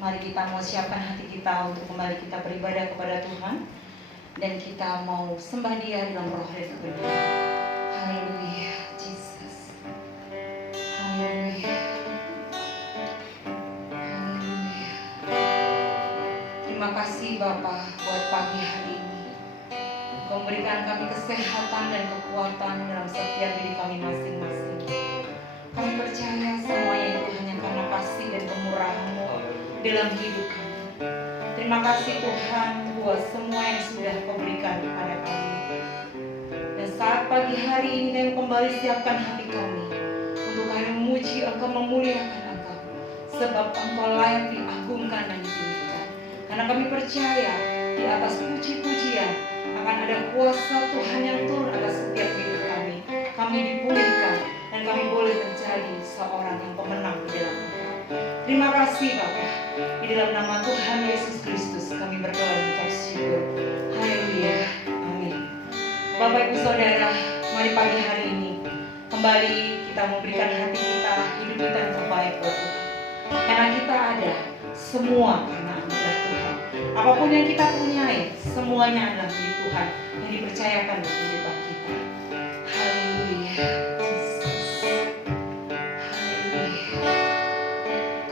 Mari kita mau siapkan hati kita untuk kembali kita beribadah kepada Tuhan. Dan kita mau sembah Dia dalam roh dan kebenaran. Haleluya, Jesus. Haleluya. Haleluya. Terima kasih Bapa buat pagi hari ini. Kau memberikan kami kesehatan dan kekuatan dalam setiap diri kami masing-masing. Kami percaya semuanya itu hanya karena kasih dan kemurahan-Mu dalam hidup kami. Terima kasih Tuhan buat semua yang sudah Kau berikan kepada kami. Dan saat pagi hari ini kami kembali siapkan hati kami untuk kami memuji Engkau, memuliakan Engkau, sebab Engkau layak diagungkan dan ditinggikan. Karena kami percaya di atas puji-pujian akan ada kuasa Tuhan yang turun atas setiap hidup kami. Kami dipulihkan dan kami boleh menjadi seorang yang pemenang di dalam Engkau. Terima kasih Bapa. Di dalam nama Tuhan Yesus Kristus kami berdoa dan mengucap syukur. Haleluya. Amin. Bapak Ibu Saudara, mari pagi hari ini kembali kita memberikan hati kita, hidup kita yang terbaik buat Tuhan. Karena kita ada semua karena anugerah Tuhan. Apapun yang kita punyai, semuanya adalah milik Tuhan yang dipercayakan buat kehidupan kita. Haleluya.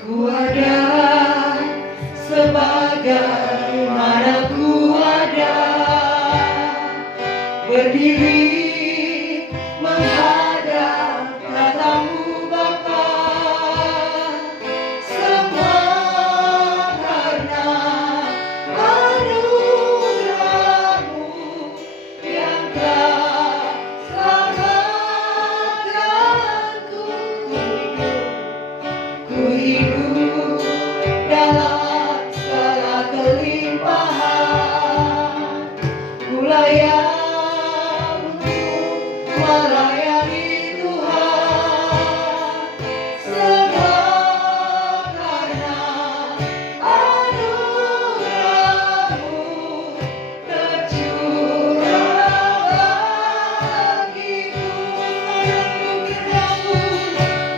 Ku ada sebagaimana ku ada, berdiri menghadap kata-Mu Bapa. Semua karena anugerah-Mu yang telah selamatkanku. Ku hidup dalam segala kelimpahan, ku layak untuk melayani Tuhan. Semua karena anugerah-Mu tercurah bagiku.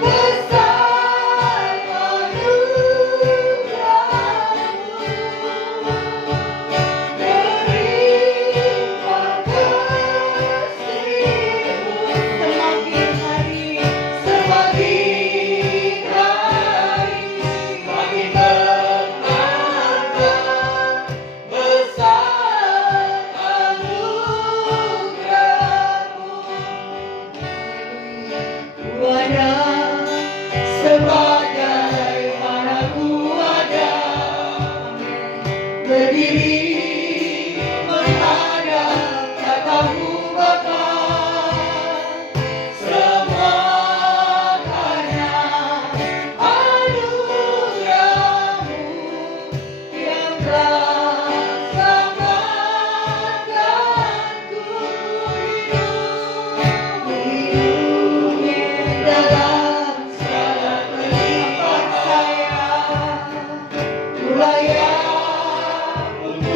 Besar anugerah-Mu, berlimpah kasih-Mu. Semakin hari, semakin bertambah besar anugerah-Mu. Ku ada sebagaimana ku ada, berdiri menghadap kata-Mu Bapa. Semua karena anugerah-Mu yang telah selamatkanku. Hidup dalam segala kelimpahan saya, ku layak untuk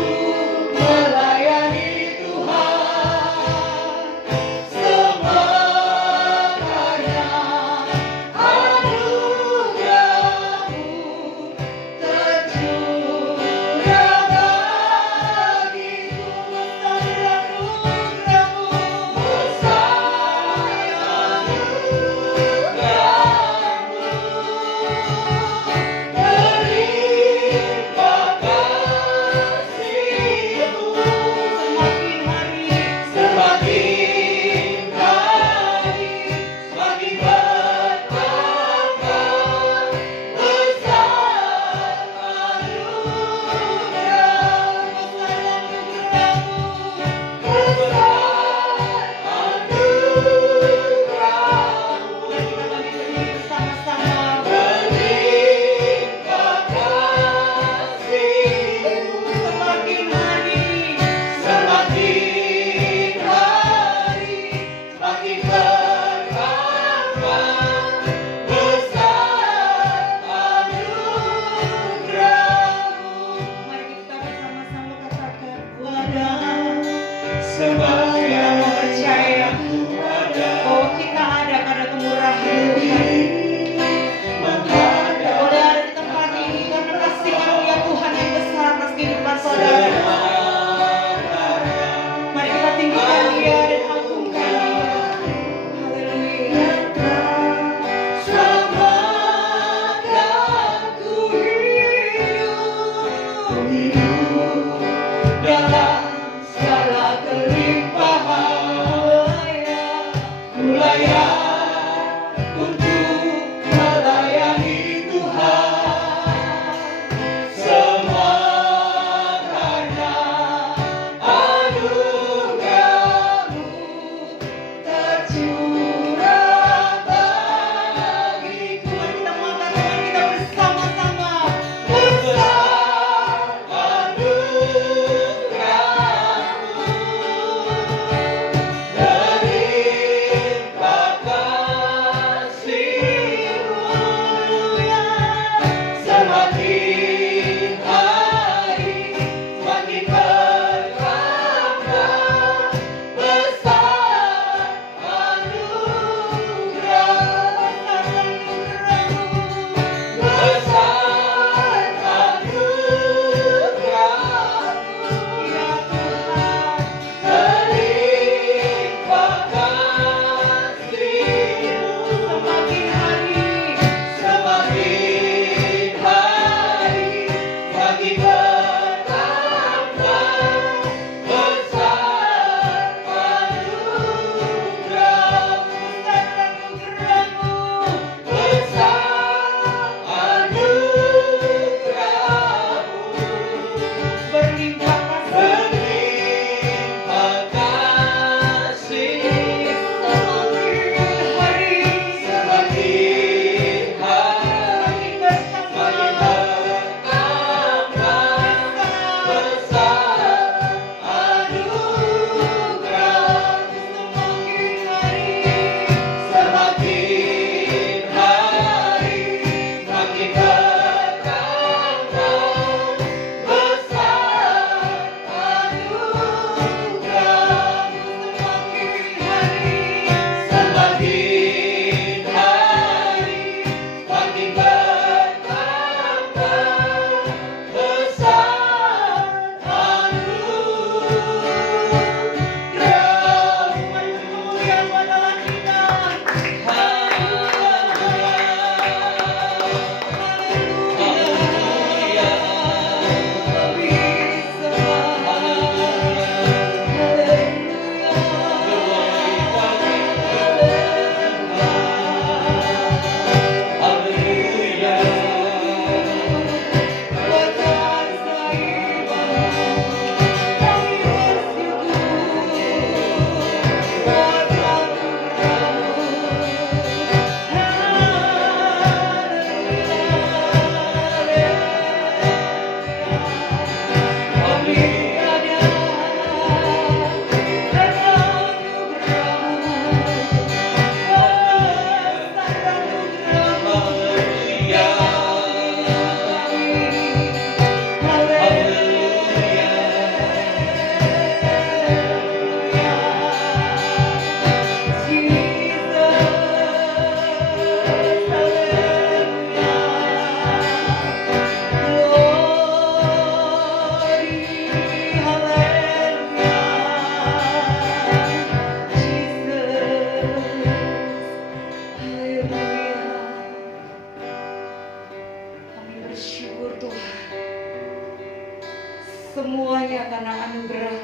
Semuanya karena anugerah,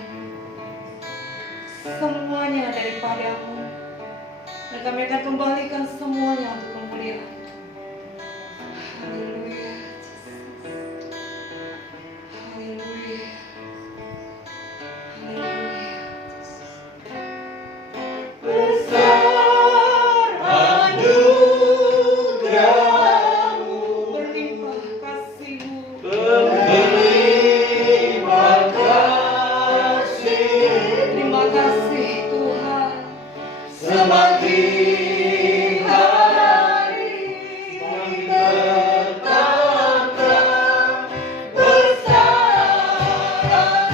semuanya daripadamu. Dan kami akan kembalikan semuanya untuk kemuliaan. Haleluya, Jesus. Haleluya. Haleluya. Besar anugerah-Mu, Berlimpah kasih-Mu, berlimpah kasih. terima kasih Tuhan. Semakin hari semakin bertambah besar anugerah.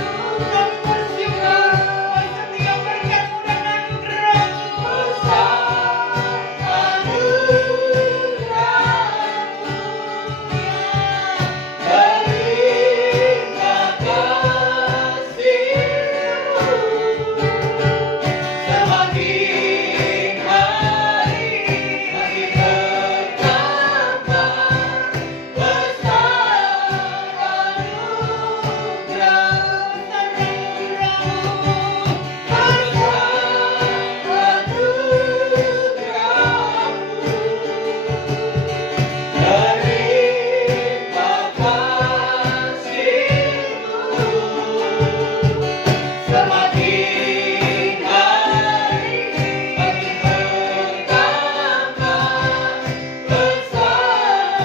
Kami bersyukur buat setiap berkat-Mu dan anugerah-Mu. Besar anugerah-Mu, berlimpah kasih-Mu. Semakin hari semakin bertambah besar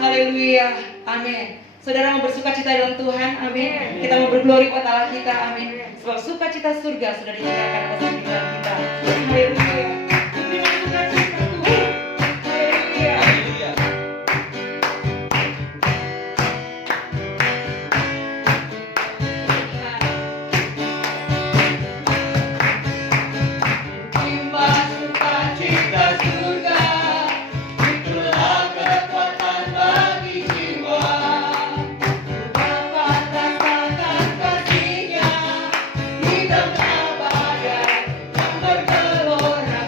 Haleluya, amin. Saudara mau bersukacita dalam Tuhan, amin. Kita mau berglori buat Allah kita, amin. Sebab sukacita surga sudah disediakan atas kehidupan kita. Haleluya. Terima sukacita Tuhan. Haleluya. Timbang sukacita surga, itulah kekuatan bagi jiwa. Dapat rasakan kasih-Nya di tengah badai yang bergelora.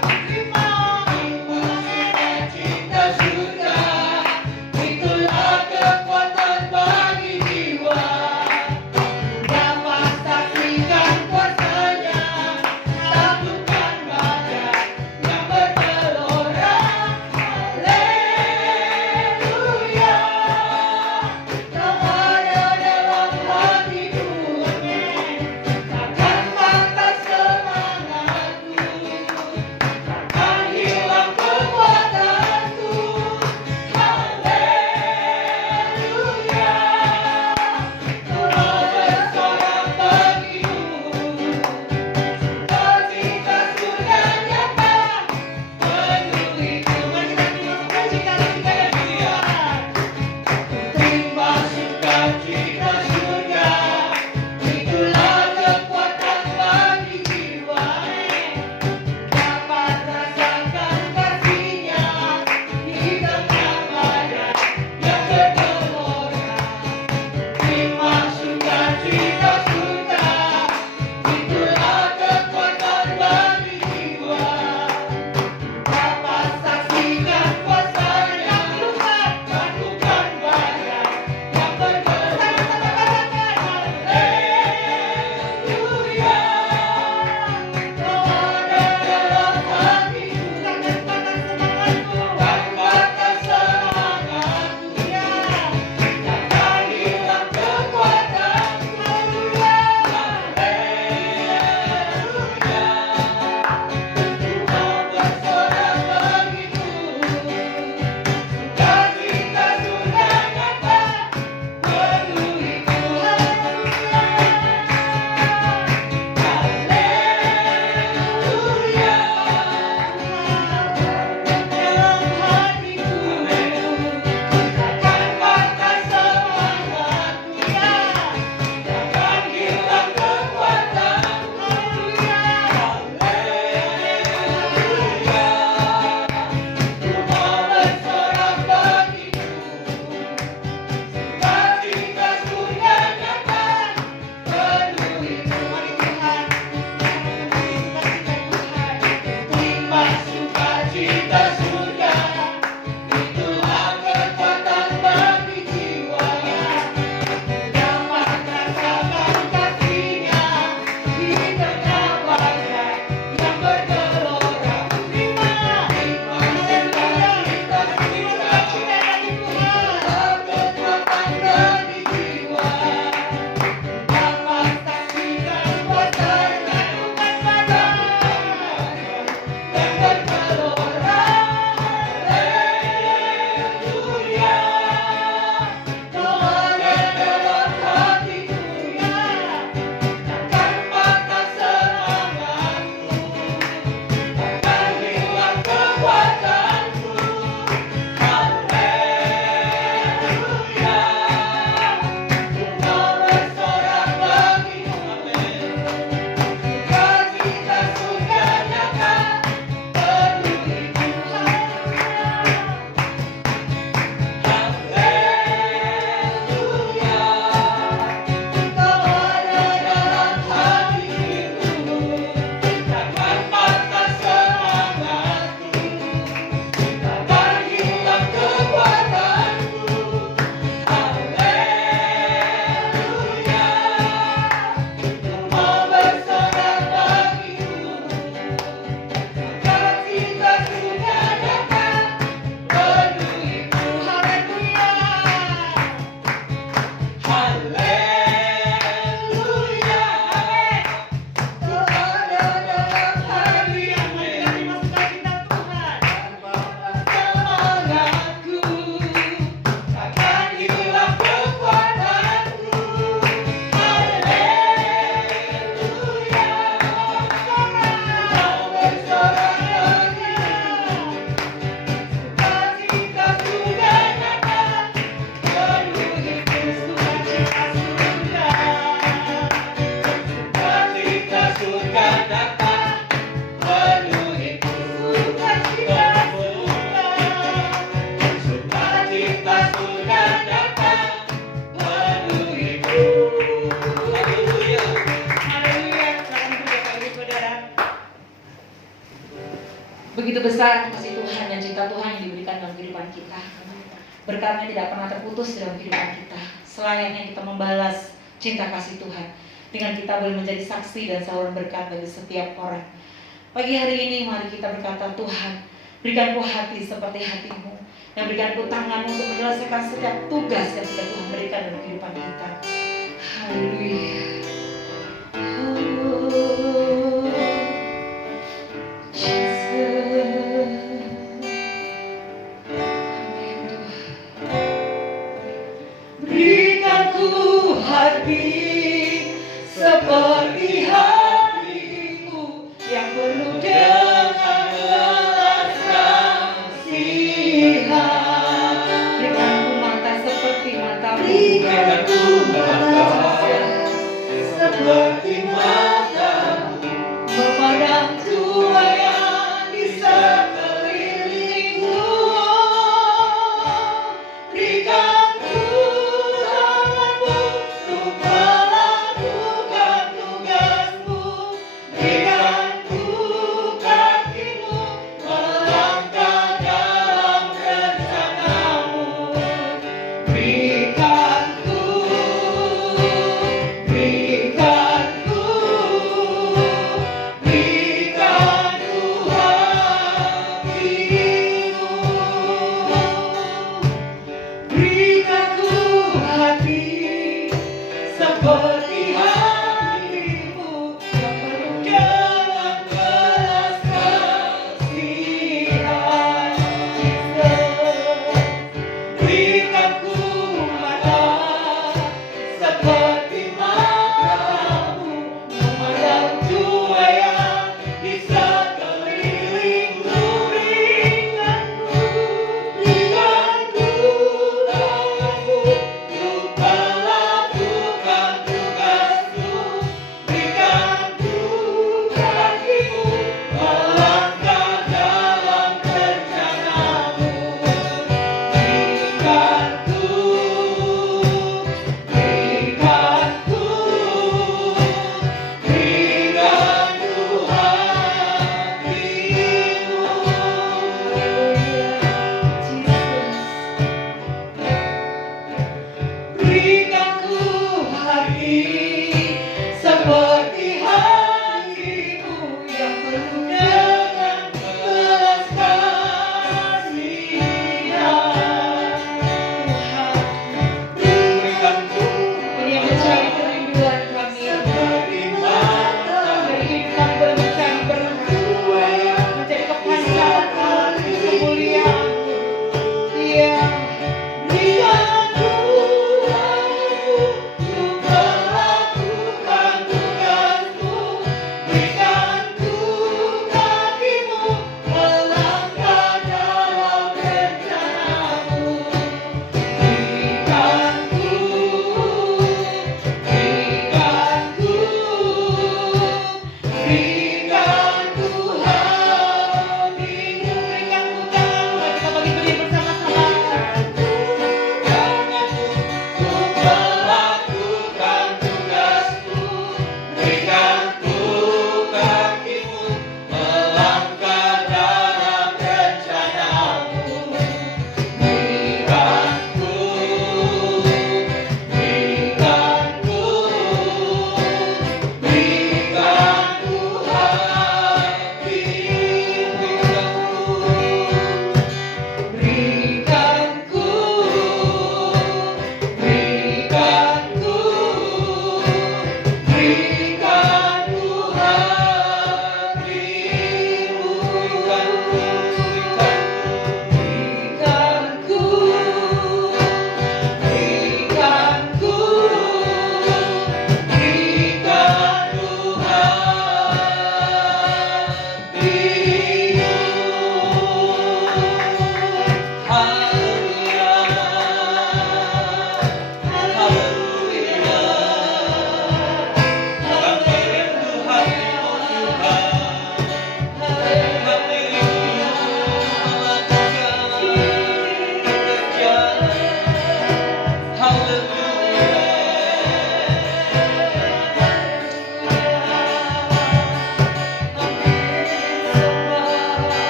Begitu besar kasih Tuhan dan cinta Tuhan yang diberikan dalam kehidupan kita. Berkatnya tidak pernah terputus dalam kehidupan kita. Selayaknya kita membalas cinta kasih Tuhan dengan kita boleh menjadi saksi dan saluran berkat bagi setiap orang. Pagi hari ini mari kita berkata, Tuhan, berikanku hati seperti hatimu, dan berikanku tangan untuk menyelesaikan setiap tugas yang sudah Tuhan berikan dalam kehidupan kita. Haleluya. Berikanku hati seperti hatimu yang penuh dengan belas kasihan. Berikanku mata seperti matamu. Berikanku mata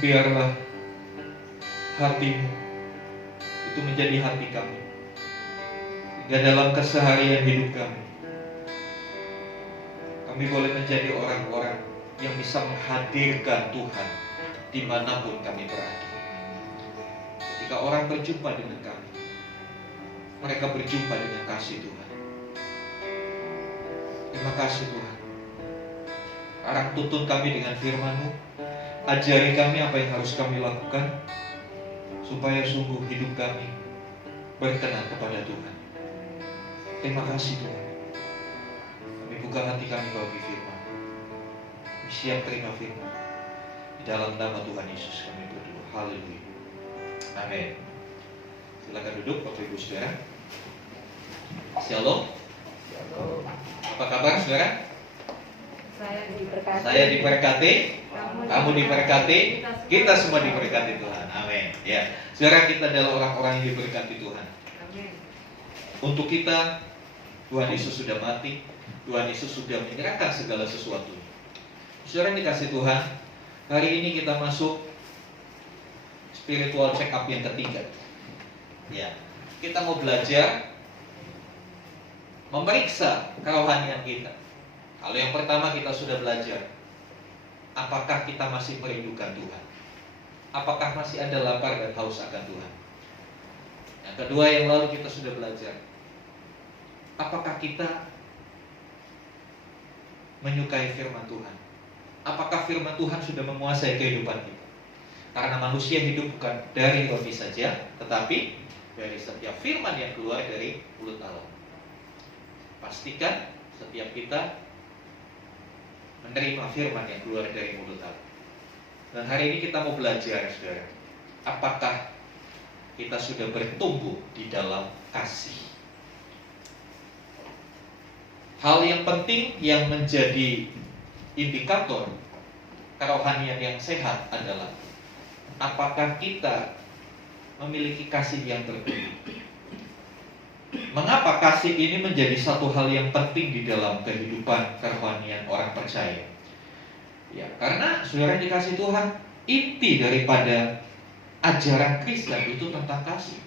biarlah hatimu itu menjadi hati kami, hingga dalam keseharian hidup kami boleh menjadi orang-orang yang bisa menghadirkan Tuhan dimanapun kami berada. Ketika orang berjumpa dengan kami, mereka berjumpa dengan kasih Tuhan. Terima kasih Tuhan. Sekarang tuntun kami dengan firman-Mu. Ajari kami apa yang harus kami lakukan, supaya sungguh hidup kami berkenan kepada Tuhan. Terima kasih Tuhan. Kami buka hati kami bagi firman. Kami siap terima firman. Di dalam nama Tuhan Yesus kami berdoa. Haleluya. Amin. Silakan duduk Bapak Ibu Saudara. Shalom. Apa kabar saudara? Saya diberkati, kamu diberkati, kita semua diberkati Tuhan. Amin. Ya, saudara, kita adalah orang-orang yang diberkati Tuhan. Untuk kita, Tuhan Yesus sudah mati, Tuhan Yesus sudah menyerahkan segala sesuatu. Saudara yang dikasih Tuhan, hari ini kita masuk spiritual check up yang ketiga. Ya, kita mau belajar memeriksa kerohanian kita. Kalau yang pertama kita sudah belajar, apakah kita masih merindukan Tuhan? Apakah masih ada lapar dan haus akan Tuhan? Yang kedua yang lalu kita sudah belajar, apakah kita menyukai firman Tuhan? Apakah firman Tuhan sudah menguasai kehidupan kita? Karena manusia hidup bukan dari roti saja, tetapi dari setiap firman yang keluar dari mulut Allah. Pastikan setiap kita menerima firman yang keluar dari mulut Allah. Dan hari ini kita mau belajar, saudara, apakah kita sudah bertumbuh di dalam kasih. Hal yang penting yang menjadi indikator kerohanian yang sehat adalah apakah kita memiliki kasih yang bertumbuh. Mengapa kasih ini menjadi satu hal yang penting di dalam kehidupan kerohanian orang percaya? Ya, karena saudara yang dikasih Tuhan, inti daripada ajaran Kristen itu tentang kasih.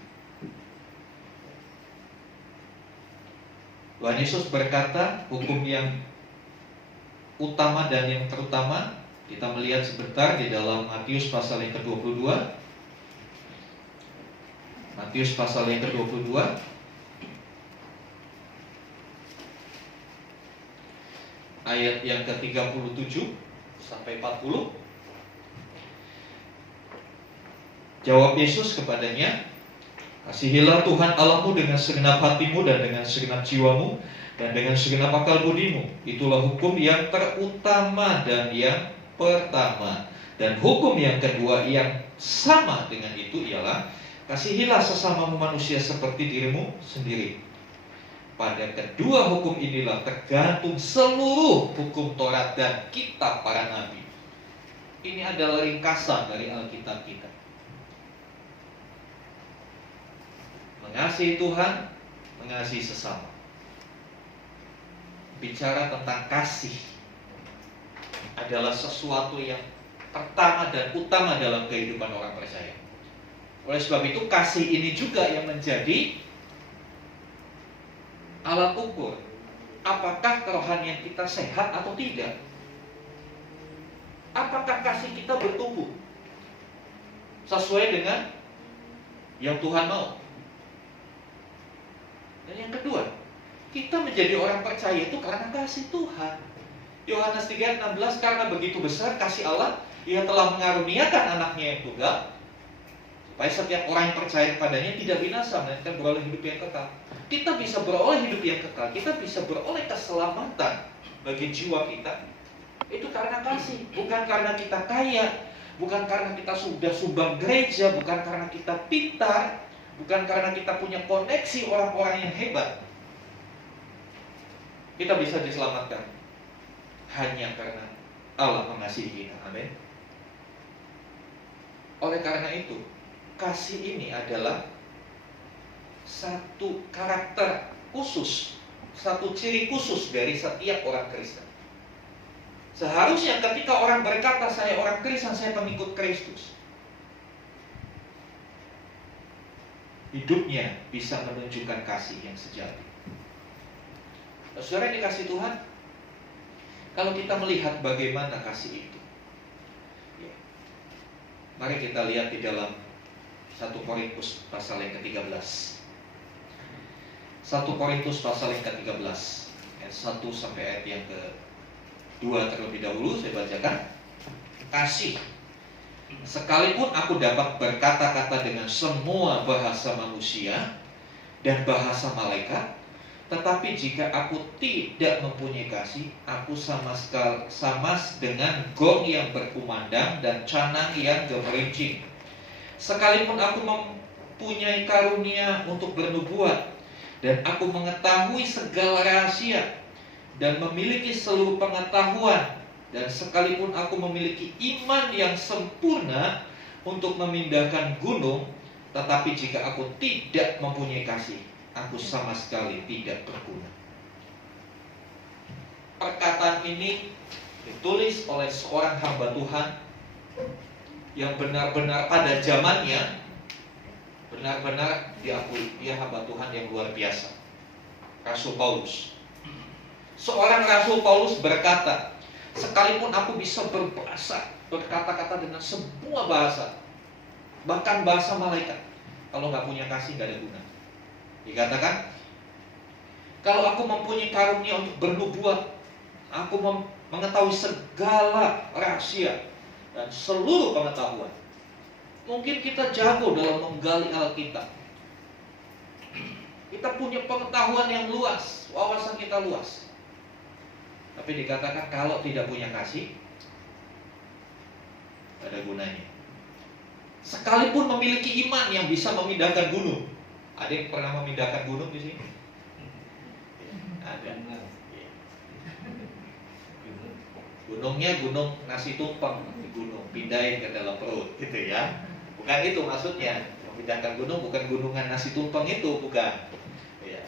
Tuhan Yesus berkata, hukum yang utama dan yang terutama, kita melihat sebentar di dalam Matius pasal yang ke-22. Matius pasal yang ke-22 ayat yang ke-37 sampai 40. Jawab Yesus kepadanya, kasihilah Tuhan Allahmu dengan segenap hatimu dan dengan segenap jiwamu dan dengan segenap akal budimu. Itulah hukum yang terutama dan yang pertama. Dan hukum yang kedua yang sama dengan itu ialah kasihilah sesamamu manusia seperti dirimu sendiri. Pada kedua hukum inilah tergantung seluruh hukum Taurat dan kitab para nabi. Ini adalah ringkasan dari Alkitab kita. Mengasihi Tuhan, mengasihi sesama. Bicara tentang kasih adalah sesuatu yang pertama dan utama dalam kehidupan orang percaya. Oleh sebab itu kasih ini juga yang menjadi alat ukur apakah kerohanian kita sehat atau tidak. Apakah kasih kita bertumbuh sesuai dengan yang Tuhan mau. Dan yang kedua, kita menjadi orang percaya itu karena kasih Tuhan. Yohanes 3:16, karena begitu besar kasih Allah, Ia telah mengaruniakan anaknya yang tunggal, supaya setiap orang yang percaya kepadanya tidak binasa, melainkan beroleh hidup yang kekal. Kita bisa beroleh hidup yang kekal, kita bisa beroleh keselamatan bagi jiwa kita. Itu karena kasih, bukan karena kita kaya, bukan karena kita sudah sumbang gereja, bukan karena kita pintar, bukan karena kita punya koneksi orang-orang yang hebat. Kita bisa diselamatkan hanya karena Allah mengasihi kita. Amin. Oleh karena itu, kasih ini adalah satu karakter khusus, satu ciri khusus dari setiap orang Kristen. Seharusnya ketika orang berkata saya orang Kristen, saya pengikut Kristus, hidupnya bisa menunjukkan kasih yang sejati. Saudara yang dikasih Tuhan, kalau kita melihat bagaimana kasih itu, ya, mari kita lihat di dalam 1 Korintus pasal yang ke-13. 1 Korintus pasal yang ke-13 ayat 1 sampai ayat yang ke-2 terlebih dahulu saya bacakan. Kasih, sekalipun aku dapat berkata-kata dengan semua bahasa manusia dan bahasa malaikat, tetapi jika aku tidak mempunyai kasih, aku sama dengan gong yang berkumandang dan canang yang gemerincing. Sekalipun aku mempunyai karunia untuk bernubuat, dan aku mengetahui segala rahasia, dan memiliki seluruh pengetahuan, dan sekalipun aku memiliki iman yang sempurna untuk memindahkan gunung, tetapi jika aku tidak mempunyai kasih, aku sama sekali tidak berguna. Perkataan ini ditulis oleh seorang hamba Tuhan yang benar-benar pada zamannya benar-benar diakui dia hamba Tuhan yang luar biasa, Rasul Paulus. Seorang Rasul Paulus berkata, sekalipun aku bisa berbahasa, berkata-kata dengan semua bahasa, bahkan bahasa malaikat, kalau nggak punya kasih nggak ada guna. Dikatakan, kalau aku mempunyai karunia untuk bernubuat, aku mengetahui segala rahasia dan seluruh pengetahuan. Mungkin kita jago dalam menggali Alkitab, kita punya pengetahuan yang luas, wawasan kita luas. Tapi dikatakan kalau tidak punya kasih, tidak ada gunanya. Sekalipun memiliki iman yang bisa memindahkan gunung. Ada yang pernah memindahkan gunung di sini? Ada. Gunungnya gunung nasi tumpeng di gunung, pindahin ke dalam perut, gitu ya. Bukan itu maksudnya. Memindahkan gunung bukan gunungan nasi tumpeng itu, bukan. Ya.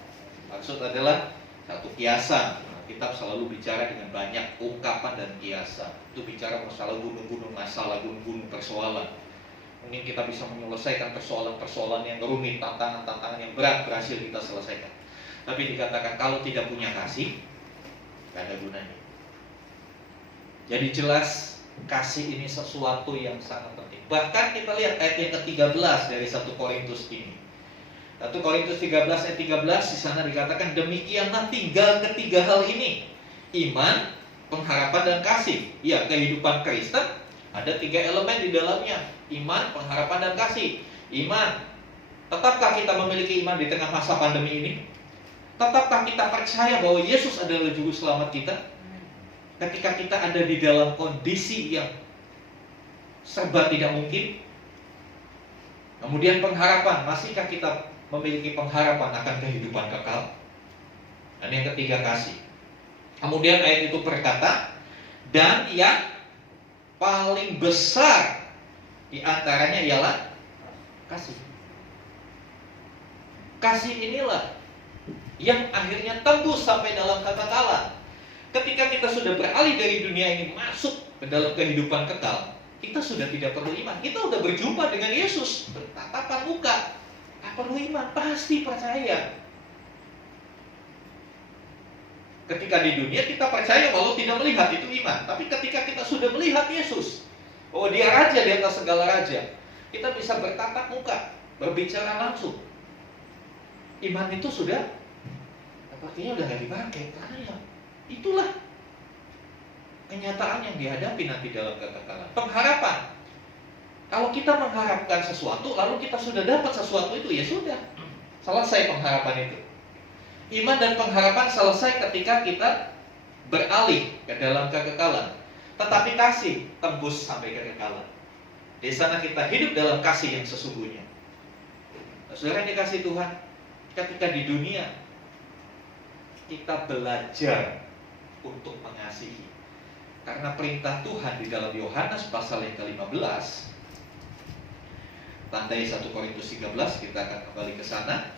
Maksud adalah satu kiasan. Kitab selalu bicara dengan banyak ungkapan dan kiasan. Itu bicara masalah gunung-gunung masalah, gunung-gunung persoalan. Mungkin kita bisa menyelesaikan persoalan-persoalan yang rumit, tantangan-tantangan yang berat berhasil kita selesaikan. Tapi dikatakan kalau tidak punya kasih, tidak ada gunanya. Jadi jelas kasih ini sesuatu yang sangat penting. Bahkan kita lihat ayat yang ke-13 dari 1 Korintus ini. 1 Korintus 13 ayat 13 di sana dikatakan demikianlah tinggal ketiga hal ini, iman, pengharapan dan kasih. Ya, kehidupan Kristen ada 3 elemen di dalamnya, iman, pengharapan dan kasih. Iman, tetapkah kita memiliki iman di tengah masa pandemi ini? Tetapkah kita percaya bahwa Yesus adalah juru selamat kita? Ketika kita ada di dalam kondisi yang serba tidak mungkin. Kemudian pengharapan, masihkah kita memiliki pengharapan akan kehidupan kekal? Dan yang ketiga kasih. Kemudian ayat itu berkata, dan yang paling besar di antaranya ialah kasih. Kasih inilah yang akhirnya tembus sampai dalam kekekalan. Ketika kita sudah beralih dari dunia ini masuk ke dalam kehidupan kekal, kita sudah tidak perlu iman. Kita sudah berjumpa dengan Yesus, bertatapan muka. Tak perlu iman, pasti percaya. Ketika di dunia kita percaya walau tidak melihat, itu iman. Tapi ketika kita sudah melihat Yesus, bahwa dia raja di atas segala raja, kita bisa bertatap muka, berbicara langsung. Iman itu sudah sepertinya udah gak dipakai. Karena ya, itulah kenyataan yang dihadapi nanti dalam kekekalan. Pengharapan. Kalau kita mengharapkan sesuatu, lalu kita sudah dapat sesuatu itu, ya sudah. Selesai pengharapan itu. Iman dan pengharapan selesai ketika kita beralih ke dalam kekekalan. Tetapi kasih tembus sampai kekekalan. Di sana kita hidup dalam kasih yang sesungguhnya. Saudara yang dikasih Tuhan, ketika di dunia kita belajar untuk mengasihi. Karena perintah Tuhan di dalam Yohanes pasal yang ke-15, tandai 1 Korintus 13, kita akan kembali ke sana.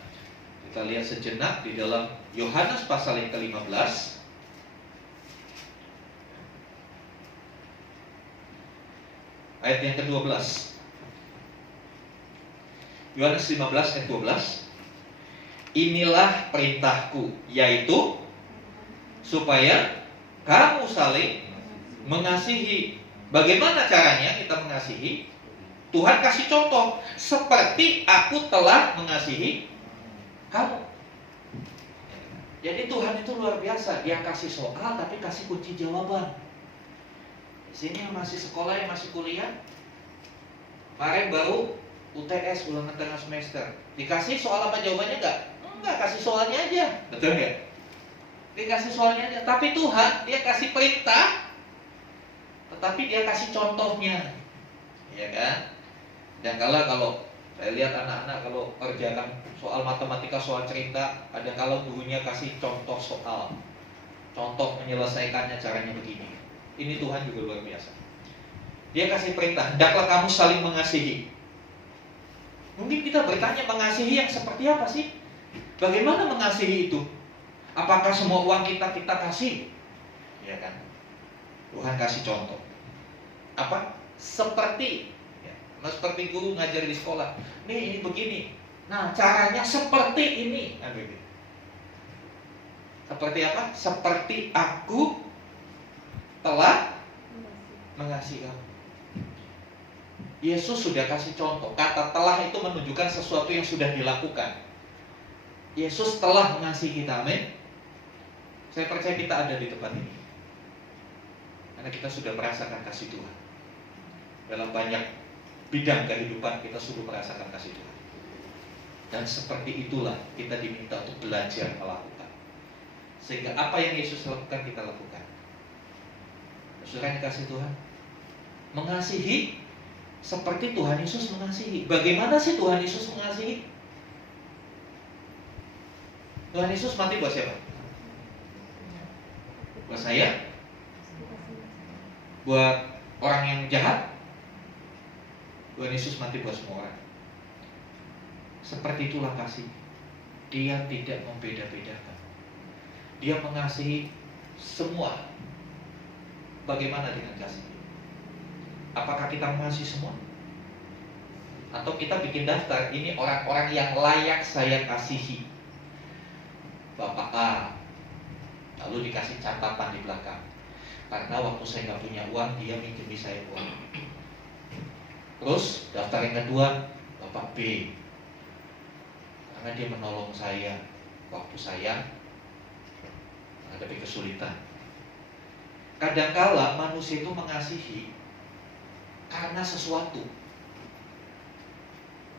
Kita lihat sejenak di dalam Yohanes pasal yang ke-15. ayat yang ke-12. Yohanes 15 ayat 12. Inilah perintahku, yaitu supaya kamu saling mengasihi. Bagaimana caranya kita mengasihi? Tuhan kasih contoh, seperti aku telah mengasihi kamu. Jadi Tuhan itu luar biasa, Dia kasih soal tapi kasih kunci jawaban. Di sini yang masih sekolah, yang masih kuliah, kemarin baru UTS, ulangan tengah semester, dikasih soal apa jawabannya enggak? Enggak, kasih soalnya aja. Betul nggak? Dikasih soalnya aja. Tapi Tuhan, Dia kasih perintah, tetapi Dia kasih contohnya. Iya kan? Dan kalau saya lihat anak-anak kalau kerjakan soal matematika, soal cerita, ada kalau gurunya kasih contoh soal, contoh menyelesaikannya caranya begini. Ini Tuhan juga luar biasa. Dia kasih perintah, hendaklah kamu saling mengasihi. Mungkin kita bertanya, mengasihi yang seperti apa sih? Bagaimana mengasihi itu? Apakah semua uang kita kasih? Ya kan? Tuhan kasih contoh. Apa? Seperti seperti guru ngajar di sekolah. Nih, ini begini. Nah, caranya seperti ini. Nah, begini. Seperti apa? Seperti aku telah mengasihi kamu. Yesus sudah kasih contoh. Kata telah itu menunjukkan sesuatu yang sudah dilakukan. Yesus telah mengasihi kita, amin. Saya percaya kita ada di tempat ini karena kita sudah merasakan kasih Tuhan. Dalam banyak bidang kehidupan kita sudah merasakan kasih Tuhan. Dan seperti itulah kita diminta untuk belajar melakukan. Sehingga apa yang Yesus lakukan kita lakukan. Saudara yang kasih Tuhan, mengasihi seperti Tuhan Yesus mengasihi. Bagaimana sih Tuhan Yesus mengasihi? Tuhan Yesus mati buat siapa? Buat saya? Buat orang yang jahat? Tuhan Yesus mati buat semua orang. Seperti itulah kasih. Dia tidak membeda-bedakan. Dia mengasihi semua. Bagaimana dengan kasih? Apakah kita mengasihi semua? Atau kita bikin daftar, ini orang-orang yang layak saya kasihi. Bapak A, lalu dikasih catatan di belakang. Karena waktu saya nggak punya uang, dia minjem saya uang. Terus daftar yang kedua, Bapak B, karena dia menolong saya waktu saya menghadapi kesulitan. Kadangkala manusia itu mengasihi karena sesuatu.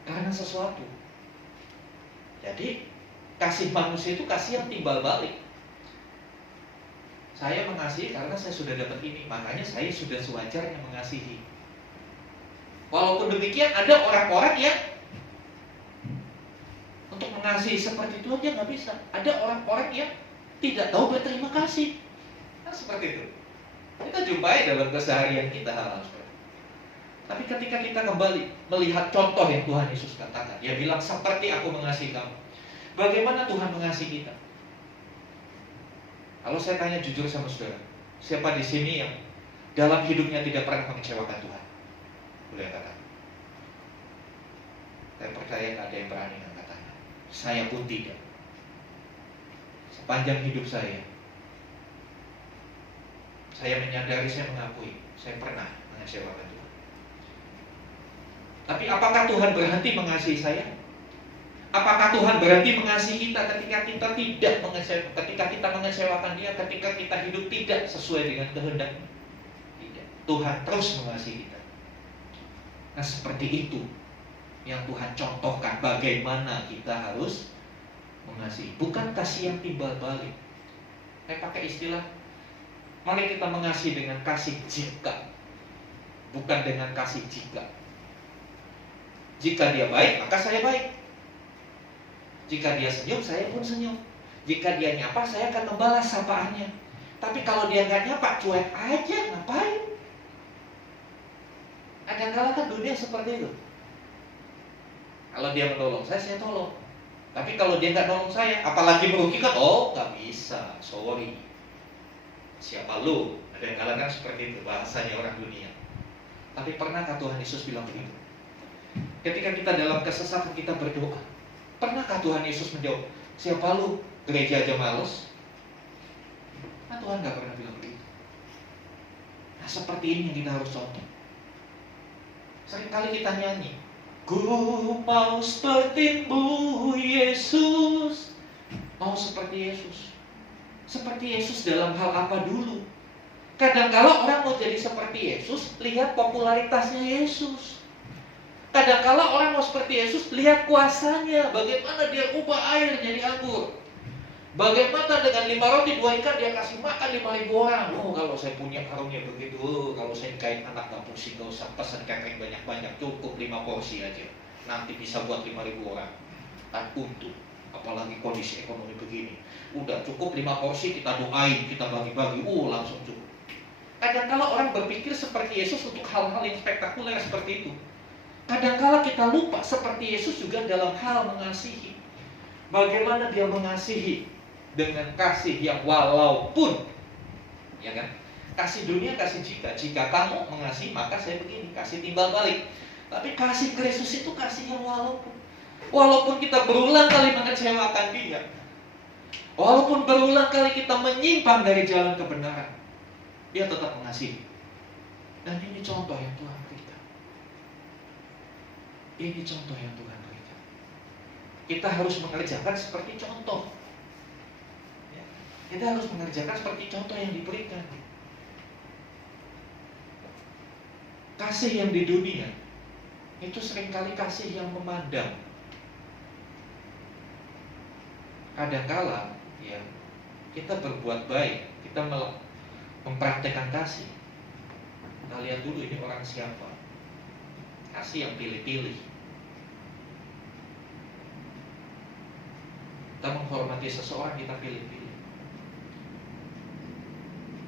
Karena sesuatu. Jadi kasih manusia itu kasih yang timbal balik. Saya mengasihi karena saya sudah dapat ini, makanya saya sudah sewajarnya mengasihi. Walaupun demikian ada orang-orang yang untuk mengasihi seperti itu aja nggak bisa. Ada orang-orang yang tidak tahu berterima kasih. Kan seperti itu. Kita jumpai dalam keseharian kita hal-hal seperti itu. Tapi ketika kita kembali melihat contoh yang Tuhan Yesus katakan, Dia bilang seperti aku mengasihi kamu. Bagaimana Tuhan mengasihi kita? Kalau saya tanya jujur sama saudara, siapa di sini yang dalam hidupnya tidak pernah mengecewakan Tuhan? Boleh katakan. Saya percaya nggak ada yang berani mengatakan. Saya pun tidak. Sepanjang hidup saya menyadari, saya mengakui, saya pernah mengecewakan Tuhan. Tapi apakah Tuhan berhenti mengasihi saya? Apakah Tuhan berhenti mengasihi kita ketika kita tidak mengecewakan, ketika kita mengecewakan Dia, ketika kita hidup tidak sesuai dengan kehendak-Nya? Tidak. Tuhan terus mengasihi kita. Nah, seperti itu yang Tuhan contohkan bagaimana kita harus mengasihi. Bukan kasih yang timbal balik. Saya pakai istilah, mari kita mengasihi dengan kasih jika, bukan dengan kasih jika. Jika dia baik, maka saya baik. Jika dia senyum, saya pun senyum. Jika dia nyapa, saya akan membalas sapaannya. Tapi kalau dia nggak nyapa, cuek aja, ngapain? Kadang-kadang kan dunia seperti itu. Kalau dia menolong saya tolong. Tapi kalau dia nggak nolong saya, apalagi merugikan, oh nggak bisa, sorry. Siapa lu? Kadang-kadang kan seperti itu bahasanya orang dunia. Tapi pernahkah Tuhan Yesus bilang begitu? Ketika kita dalam kesesatan kita berdoa, pernahkah Tuhan Yesus menjawab, siapa lu, gereja aja males? Nah, Tuhan gak pernah bilang begitu. Nah, seperti ini yang kita harus contoh. Seringkali kita nyanyi, ku mau seperti-Mu Yesus. Mau seperti Yesus. Seperti Yesus dalam hal apa dulu? Kadang-kala orang mau jadi seperti Yesus, lihat popularitasnya Yesus. Kadang-kala orang mau seperti Yesus, lihat kuasanya, bagaimana dia ubah air jadi anggur. Bagaimana dengan 5 roti 2 ikan dia kasih makan 5.000 orang. Oh, kalau saya punya karunia begitu, kalau saya nikahin anak gak pusing, gak usah pesan catering banyak-banyak, cukup 5 porsi aja. Nanti bisa buat 5.000 orang. Tak untuk, apalagi kondisi ekonomi begini. Udah cukup 5 porsi, kita doain, kita bagi-bagi, langsung cukup. Kadang-kala orang berpikir seperti Yesus untuk hal-hal yang spektakuler seperti itu. Kadang-kala kita lupa seperti Yesus juga dalam hal mengasihi. Bagaimana dia mengasihi? Dengan kasih yang walaupun, ya kan? Kasih dunia, kasih jika kamu mengasihi maka saya begini, kasih timbal balik. Tapi kasih Kristus itu kasih yang walaupun kita berulang kali mengecewakan dia, walaupun berulang kali kita menyimpang dari jalan kebenaran, dia tetap mengasihi. Dan ini contoh yang Tuhan berikan. Ini contoh yang Tuhan berikan. Kita harus mengerjakan seperti contoh. Kita harus mengerjakan seperti contoh yang diberikan. Kasih yang di dunia itu seringkali kasih yang memandang. Kadangkala ya, kita berbuat baik, kita mempraktekkan kasih. Kita lihat dulu ini orang siapa. Kasih yang pilih-pilih. Kita menghormati seseorang, kita pilih-pilih.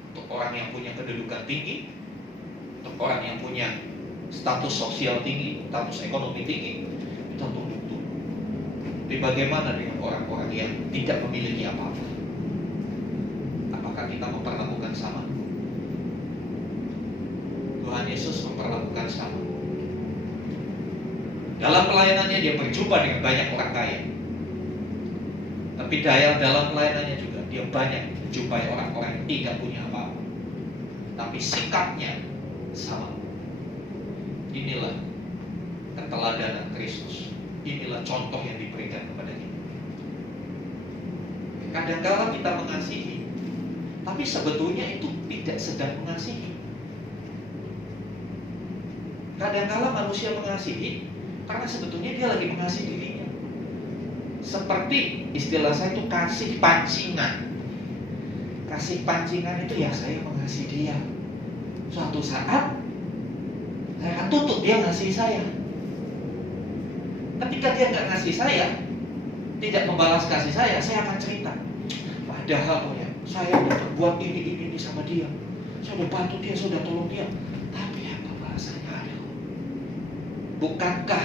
Untuk orang yang punya kedudukan tinggi, untuk orang yang punya status sosial tinggi, status ekonomi tinggi, kita tunduk. Tapi bagaimana dengan orang-orang yang tidak memiliki apa-apa? Apakah kita memperlakukan sama? Tuhan Yesus memperlakukan sama. Dalam pelayanannya dia berjumpa dengan banyak orang kaya. Tapi dalam pelayanannya juga dia banyak menjumpai orang-orang yang tidak punya apa-apa. Tapi sikapnya sama. Inilah keteladanan Kristus. Inilah contoh yang diberikan kepada kita. Kadang-kala kita mengasihi, tapi sebetulnya itu tidak sedang mengasihi. Kadang-kala manusia mengasihi karena sebetulnya dia lagi mengasihi dirinya. Seperti istilah saya itu kasih pancingan. Kasih pancingan itu ya saya mengasihi dia. Suatu saat saya akan tuntut dia ngasih saya. Ketika dia nggak ngasih saya, tidak membalas kasih saya akan cerita. Padahal ya, saya udah berbuat ini sama dia. Saya udah bantu dia, saya udah tolong dia. Tapi apa balasannya ada? Bukankah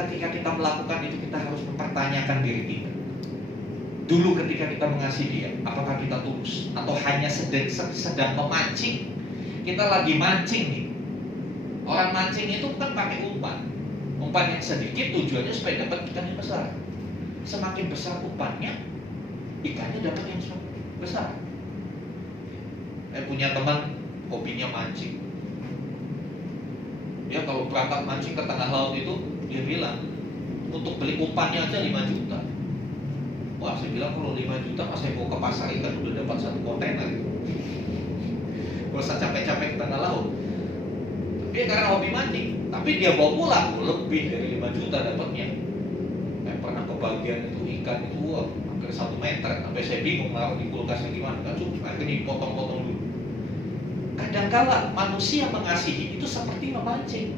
ketika kita melakukan itu kita harus mempertanyakan diri kita? Dulu ketika kita mengasihi dia, apakah kita tulus? Atau hanya sedang memancing? Kita lagi mancing nih. Orang mancing itu kan pakai umpan. Umpan yang sedikit tujuannya supaya dapat ikan yang besar. Semakin besar umpannya, ikannya dapat yang besar. Saya punya teman hobinya mancing. Dia kalau berangkat mancing ke tengah laut itu, dia bilang untuk beli umpannya aja 5 juta. Wah, saya bilang kalau 5 juta pas saya mau ke pasar ikan udah dapat 1 kontainer. Gak usah capek-capek ke tengah laut. Dia karena hobi mancing, tapi dia bawa pulang lebih dari 5 juta dapatnya. Saya pernah kebagian itu ikan itu hampir 1 meter, sampai saya bingung naruh di kulkasnya gimana. Gak cukup, akhirnya dipotong-potong dulu. Kadang-kala manusia mengasihi itu seperti memancing.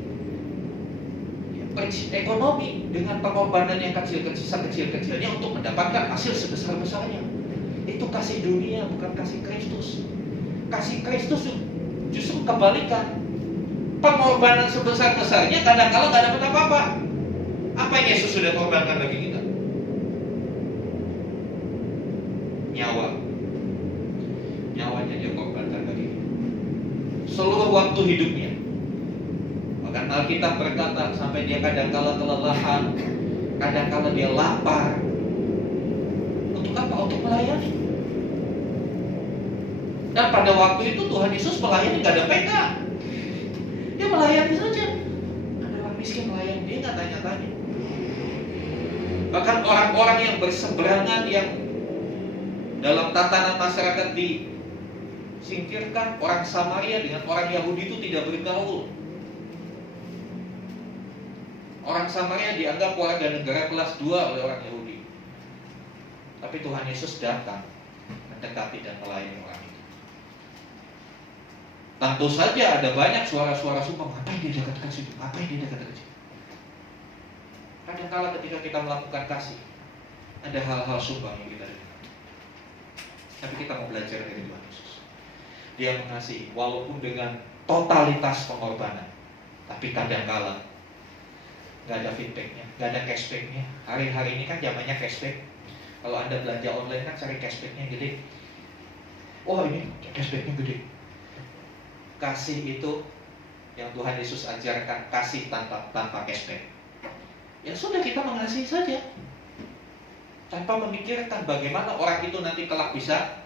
Prinsip ekonomi dengan pengorbanan yang kecil-kecilnya untuk mendapatkan hasil sebesar-besarnya. Itu kasih dunia, bukan kasih Kristus. Kasih Kristus justru kebalikan. Pengorbanan sebesar-besarnya kadang-kala gak dapat apa-apa. Apa yang Yesus sudah korbankan bagi kita? Nyawa. Nyawanya dia korbankan bagi kita. Seluruh waktu hidupnya Bahkan Alkitab berkata sampai dia kadangkala kelelahan, kadangkala dia lapar. Untuk apa? Untuk melayani. Dan pada waktu itu Tuhan Yesus melayani gak ada PK. Dia melayani saja. Ada orang miskin melayani, dia gak tanya-tanya. Bahkan orang-orang yang berseberangan, yang dalam tatanan masyarakat disingkirkan, orang Samaria dengan orang Yahudi itu tidak bergaul. Orang Samaria dianggap warga negara kelas 2 oleh orang Yahudi. Tapi Tuhan Yesus datang mendekati dan melayani orang itu. Tentu saja ada banyak suara-suara sumpah, ngapain dia dekat-dekat situ? Ngapain dia dekat-dekat situ? Kadang-kala ketika kita melakukan kasih, ada hal-hal sumpah yang kita dengar. Tapi kita mau belajar dari Tuhan Yesus. Dia mengasihi walaupun dengan totalitas pengorbanan. Tapi kadang-kala nggak ada feedbacknya, nggak ada cashbacknya. Hari-hari ini kan zamannya cashback. Kalau Anda belanja online kan cari cashbacknya gede. Oh ini cashbacknya gede. Kasih itu yang Tuhan Yesus ajarkan, kasih tanpa cashback. Ya sudah, kita mengasihi saja tanpa memikirkan bagaimana orang itu nanti kelak bisa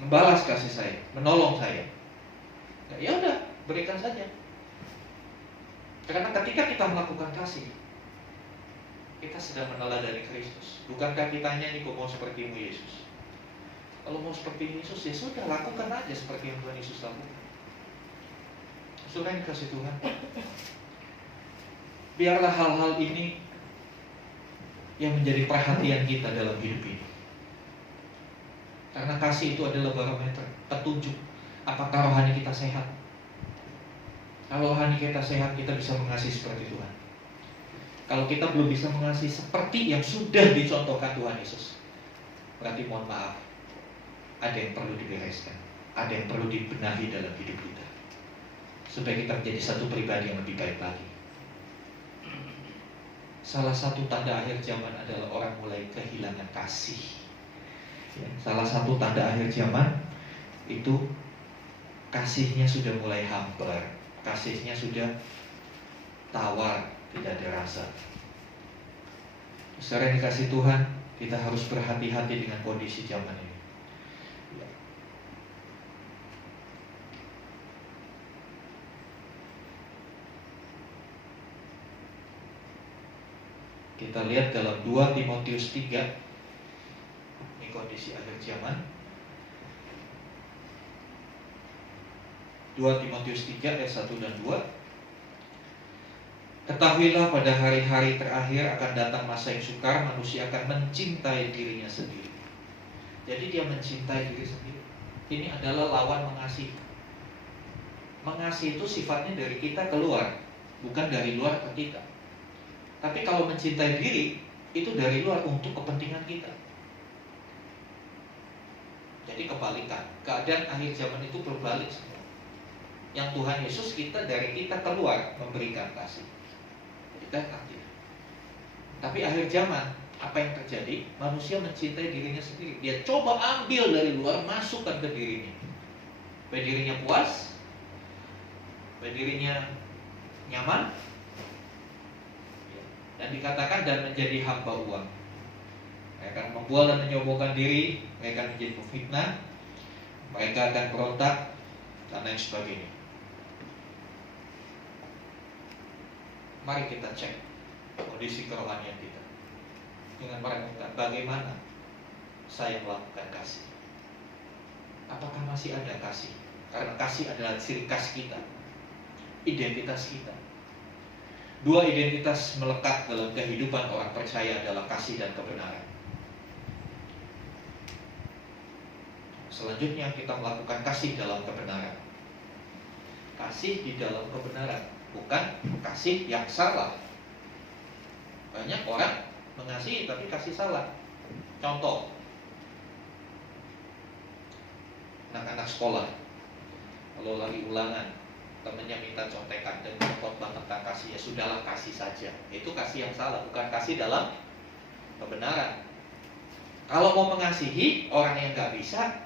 membalas kasih saya, menolong saya. Ya udah, berikan saja. Karena ketika kita melakukan kasih, kita sedang meneladani Kristus. Bukankah kitanya nih, kok mau sepertimu Yesus? Kalau mau seperti Yesus, ya sudah, lakukan aja seperti yang Tuhan Yesus lakukan. Saudara yang dikasih Tuhan, biarlah hal-hal ini yang menjadi perhatian kita dalam hidup ini. Karena kasih itu adalah barometer, petunjuk apakah rohani kita sehat. Kalau rohani kita sehat, kita bisa mengasihi seperti Tuhan. Kalau kita belum bisa mengasihi seperti yang sudah dicontohkan Tuhan Yesus, berarti mohon maaf, ada yang perlu dibereskan, ada yang perlu dibenahi dalam hidup kita, supaya kita menjadi satu pribadi yang lebih baik lagi. Salah satu tanda akhir zaman adalah orang mulai kehilangan kasih. Salah satu tanda akhir zaman itu kasihnya sudah mulai hambar, kasihnya sudah tawar, tidak ada rasa. Saudara yang dikasih Tuhan, kita harus berhati-hati dengan kondisi zaman ini. Kita lihat dalam 2 Timotius 3. Ini kondisi akhir zaman. 2 Timotius 3 ayat 1 dan 2. Ketahuilah pada hari-hari terakhir akan datang masa yang sukar, manusia akan mencintai dirinya sendiri. Jadi dia mencintai diri sendiri. Ini adalah lawan mengasihi. Mengasihi itu sifatnya dari kita keluar, bukan dari luar ke kita. Tapi kalau mencintai diri, itu dari luar untuk kepentingan kita. Jadi kebalikan, keadaan akhir zaman itu berbalik semua. Yang Tuhan Yesus kita dari kita keluar memberikan kasih. Kita tidak. Tapi akhir zaman, apa yang terjadi? Manusia mencintai dirinya sendiri. Dia coba ambil dari luar, masukkan ke dirinya. Supaya dirinya puas, supaya dirinya nyaman, dan dikatakan dan menjadi hamba uang. Mereka akan membual dan menyombongkan diri, mereka akan menjadi pemfitnah, mereka akan berontak, dan lain sebagainya. Mari kita cek kondisi kerohanian kita dengan merenungkan bagaimana saya melakukan kasih. Apakah masih ada kasih? Karena kasih adalah ciri khas kita, identitas kita. Dua identitas melekat dalam kehidupan orang percaya adalah kasih dan kebenaran. Selanjutnya kita melakukan kasih dalam kebenaran. Kasih di dalam kebenaran, bukan kasih yang salah. Banyak orang mengasihi tapi kasih salah. Contoh, anak-anak sekolah kalau lagi ulangan, temannya minta contekan dan khotbah tentang kasih, ya sudahlah kasih saja. Itu kasih yang salah, bukan kasih dalam kebenaran. Kalau mau mengasihi orang yang nggak bisa,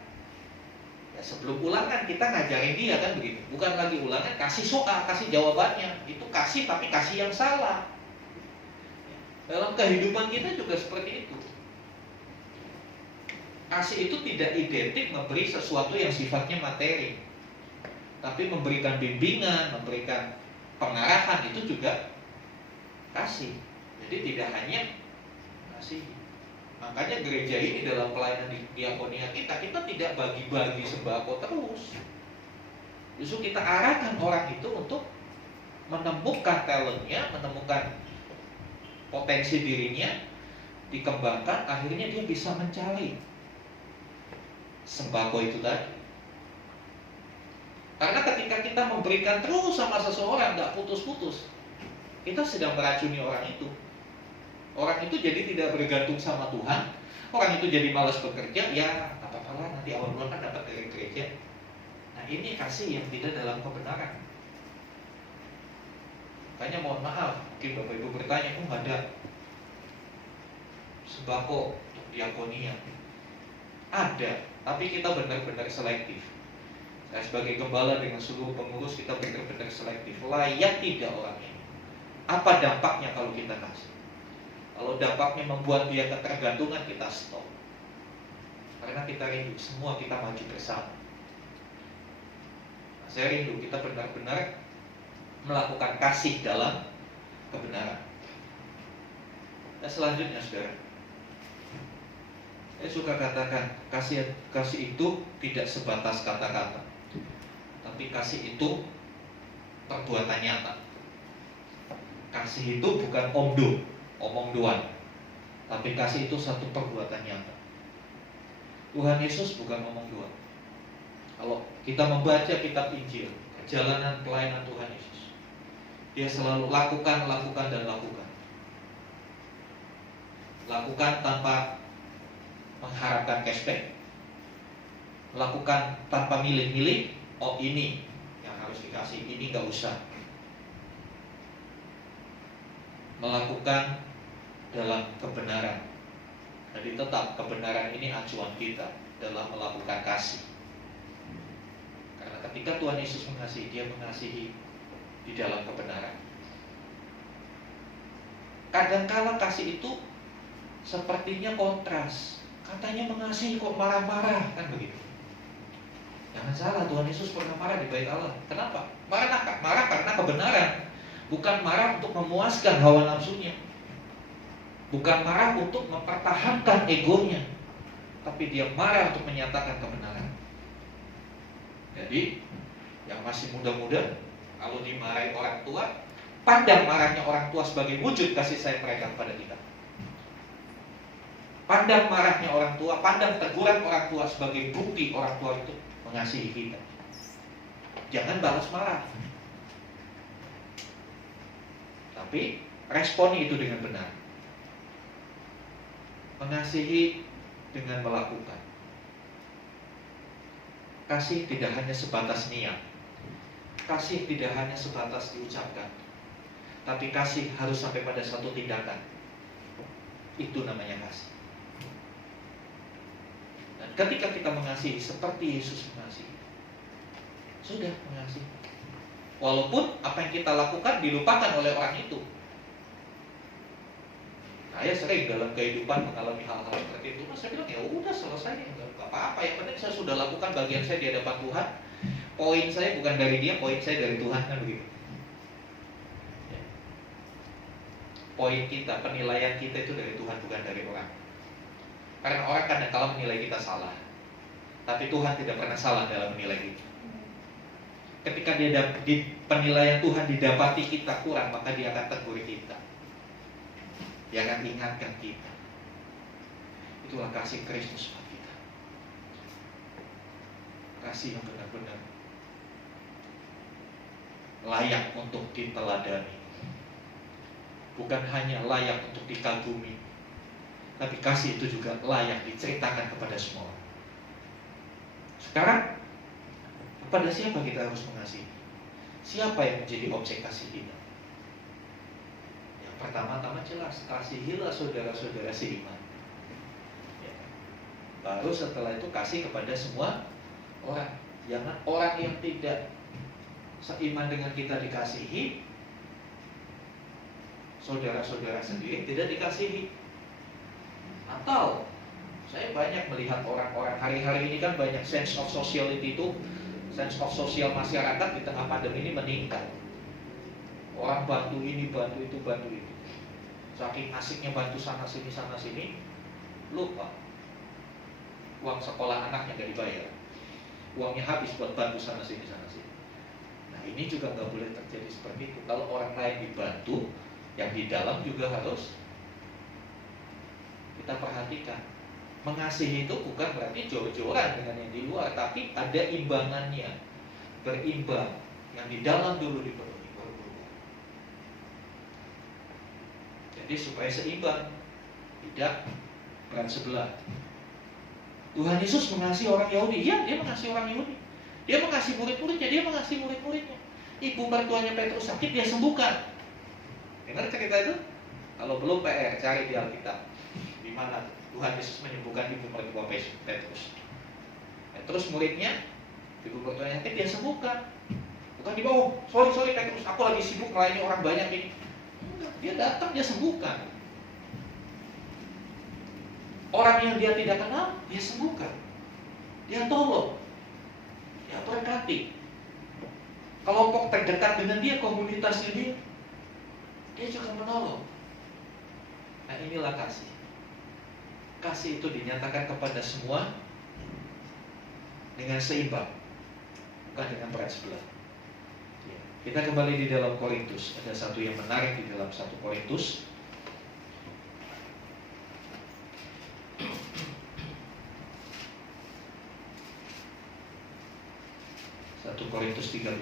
ya Ya, sebelum ulangan kita ngajarin dia kan begitu. Bukan lagi ulangan, kasih soal, kasih jawabannya. Itu kasih tapi kasih yang salah. Dalam kehidupan kita juga seperti itu. Kasih itu tidak identik memberi sesuatu yang sifatnya materi, tapi memberikan bimbingan, memberikan pengarahan itu juga kasih. Jadi tidak hanya kasih. Makanya gereja ini dalam pelayanan diakonia kita tidak bagi-bagi sembako terus. Justru kita arahkan orang itu untuk menemukan talentnya, menemukan potensi dirinya, dikembangkan, akhirnya dia bisa mencari sembako itu tadi. Karena ketika kita memberikan terus sama seseorang, nggak putus-putus, kita sedang meracuni orang itu. Orang itu jadi tidak bergantung sama Tuhan. Orang itu jadi malas bekerja. Ya apa-apa lah, nanti awal bulan kan dapat dari gereja. Nah ini kasih yang tidak dalam kebenaran. Makanya mohon maaf, mungkin Bapak Ibu bertanya, kok nggak ada sembako untuk diakonia? Ada, tapi kita benar-benar selektif. Saya sebagai gembala dengan seluruh pengurus, kita benar-benar selektif. Layak tidak orang ini? Apa dampaknya kalau kita kasih? Kalau dampaknya membuat dia ketergantungan, kita stop. Karena kita rindu, semua kita maju bersama. Nah, saya rindu kita benar-benar melakukan kasih dalam kebenaran. Dan selanjutnya saudara, saya suka katakan kasih itu tidak sebatas kata-kata, tapi kasih itu perbuatan nyata. Kasih itu bukan omong doang, tapi kasih itu satu perbuatan nyata. Tuhan Yesus bukan omong doang. Kalau kita membaca kitab Injil, perjalanan pelayanan Tuhan Yesus, dia selalu lakukan dan lakukan. Lakukan tanpa mengharapkan cashback, lakukan tanpa milih-milih. Oh ini yang harus dikasih, ini nggak usah. Melakukan dalam kebenaran. Jadi tetap kebenaran ini acuan kita dalam melakukan kasih. Karena ketika Tuhan Yesus mengasihi, dia mengasihi di dalam kebenaran. Kadangkala kasih itu sepertinya kontras. Katanya mengasihi kok marah-marah, kan begitu. Jangan salah, Tuhan Yesus pernah marah di bait Allah. Kenapa? Marah karena kebenaran. Bukan marah untuk memuaskan hawa nafsunya. Bukan marah untuk mempertahankan egonya, tapi dia marah untuk menyatakan kebenaran. Jadi, yang masih muda-muda, kalau dimarahi orang tua, pandang marahnya orang tua sebagai wujud kasih sayang mereka kepada kita. Pandang marahnya orang tua, pandang teguran orang tua sebagai bukti orang tua itu mengasihi kita. Jangan balas marah, tapi responi itu dengan benar. Mengasihi dengan melakukan. Kasih tidak hanya sebatas niat. Kasih tidak hanya sebatas diucapkan, tapi kasih harus sampai pada satu tindakan. Itu namanya kasih. Dan ketika kita mengasihi seperti Yesus mengasihi, sudah mengasihi. Walaupun apa yang kita lakukan dilupakan oleh orang itu. Saya sering dalam kehidupan mengalami hal-hal seperti itu. Saya bilang ya udah selesai, nggak apa-apa. Yang penting saya sudah lakukan bagian saya di hadapan Tuhan. Poin saya bukan dari dia, poin saya dari Tuhan, kan begitu. Ya. Poin kita, penilaian kita itu dari Tuhan, bukan dari orang. Karena orang kadang-kala menilai kita salah, tapi Tuhan tidak pernah salah dalam menilai kita. Ketika di penilaian Tuhan didapati kita kurang, maka dia akan tegur kita. Dia akan ingatkan kita. Itulah kasih Kristus buat kita. Kasih yang benar-benar layak untuk diteladani. Bukan hanya layak untuk dikagumi, tapi kasih itu juga layak diceritakan kepada semua orang. Sekarang, kepada siapa kita harus mengasihi? Siapa yang menjadi objek kasih kita? Pertama-tama jelas, kasihilah saudara-saudara seiman. Ya. Baru setelah itu kasih kepada semua Jangan orang yang tidak seiman dengan kita dikasihi, saudara-saudara sendiri tidak dikasihi. Atau saya banyak melihat orang-orang hari-hari ini kan banyak sense of sociality itu, sense of sosial masyarakat di tengah pandemi ini meningkat. Orang bantu ini, bantu itu, bantu itu. Saking asiknya bantu sana sini, lupa uang sekolah anaknya gak dibayar, uangnya habis buat bantu sana sini. Nah ini juga gak boleh terjadi seperti itu. Kalau orang lain dibantu, yang di dalam juga harus kita perhatikan. Mengasihi itu bukan berarti jor-joran dengan yang di luar, tapi ada imbangannya, berimbang. Yang di dalam dulu dipenuhi, baru keluar. Jadi supaya seimbang, tidak peran sebelah. Tuhan Yesus mengasihi orang Yahudi, ya dia mengasihi orang Yahudi. Dia mengasihi murid-muridnya, dia mengasihi murid-muridnya. Ibu mertuanya Petrus sakit, dia sembuhkan. Dengar cerita itu? Kalau belum PR, cari di Alkitab. Di mana Tuhan Yesus menyembuhkan ibu mertua Petrus. Terus muridnya, ibu mertuanya sakit, dia sembuhkan. Bukan di bawah, sorry Petrus, aku lagi sibuk melayani orang banyak ini. Dia datang, dia sembuhkan. Orang yang dia tidak kenal, dia sembuhkan. Dia tolong. Dia berkati. Kelompok terdekat dengan dia, komunitasnya dia juga menolong. Nah inilah kasih. Kasih itu dinyatakan kepada semua dengan seimbang, bukan dengan berat sebelah. Kita kembali di dalam Korintus. Ada satu yang menarik di dalam 1 Korintus. 1 Korintus 13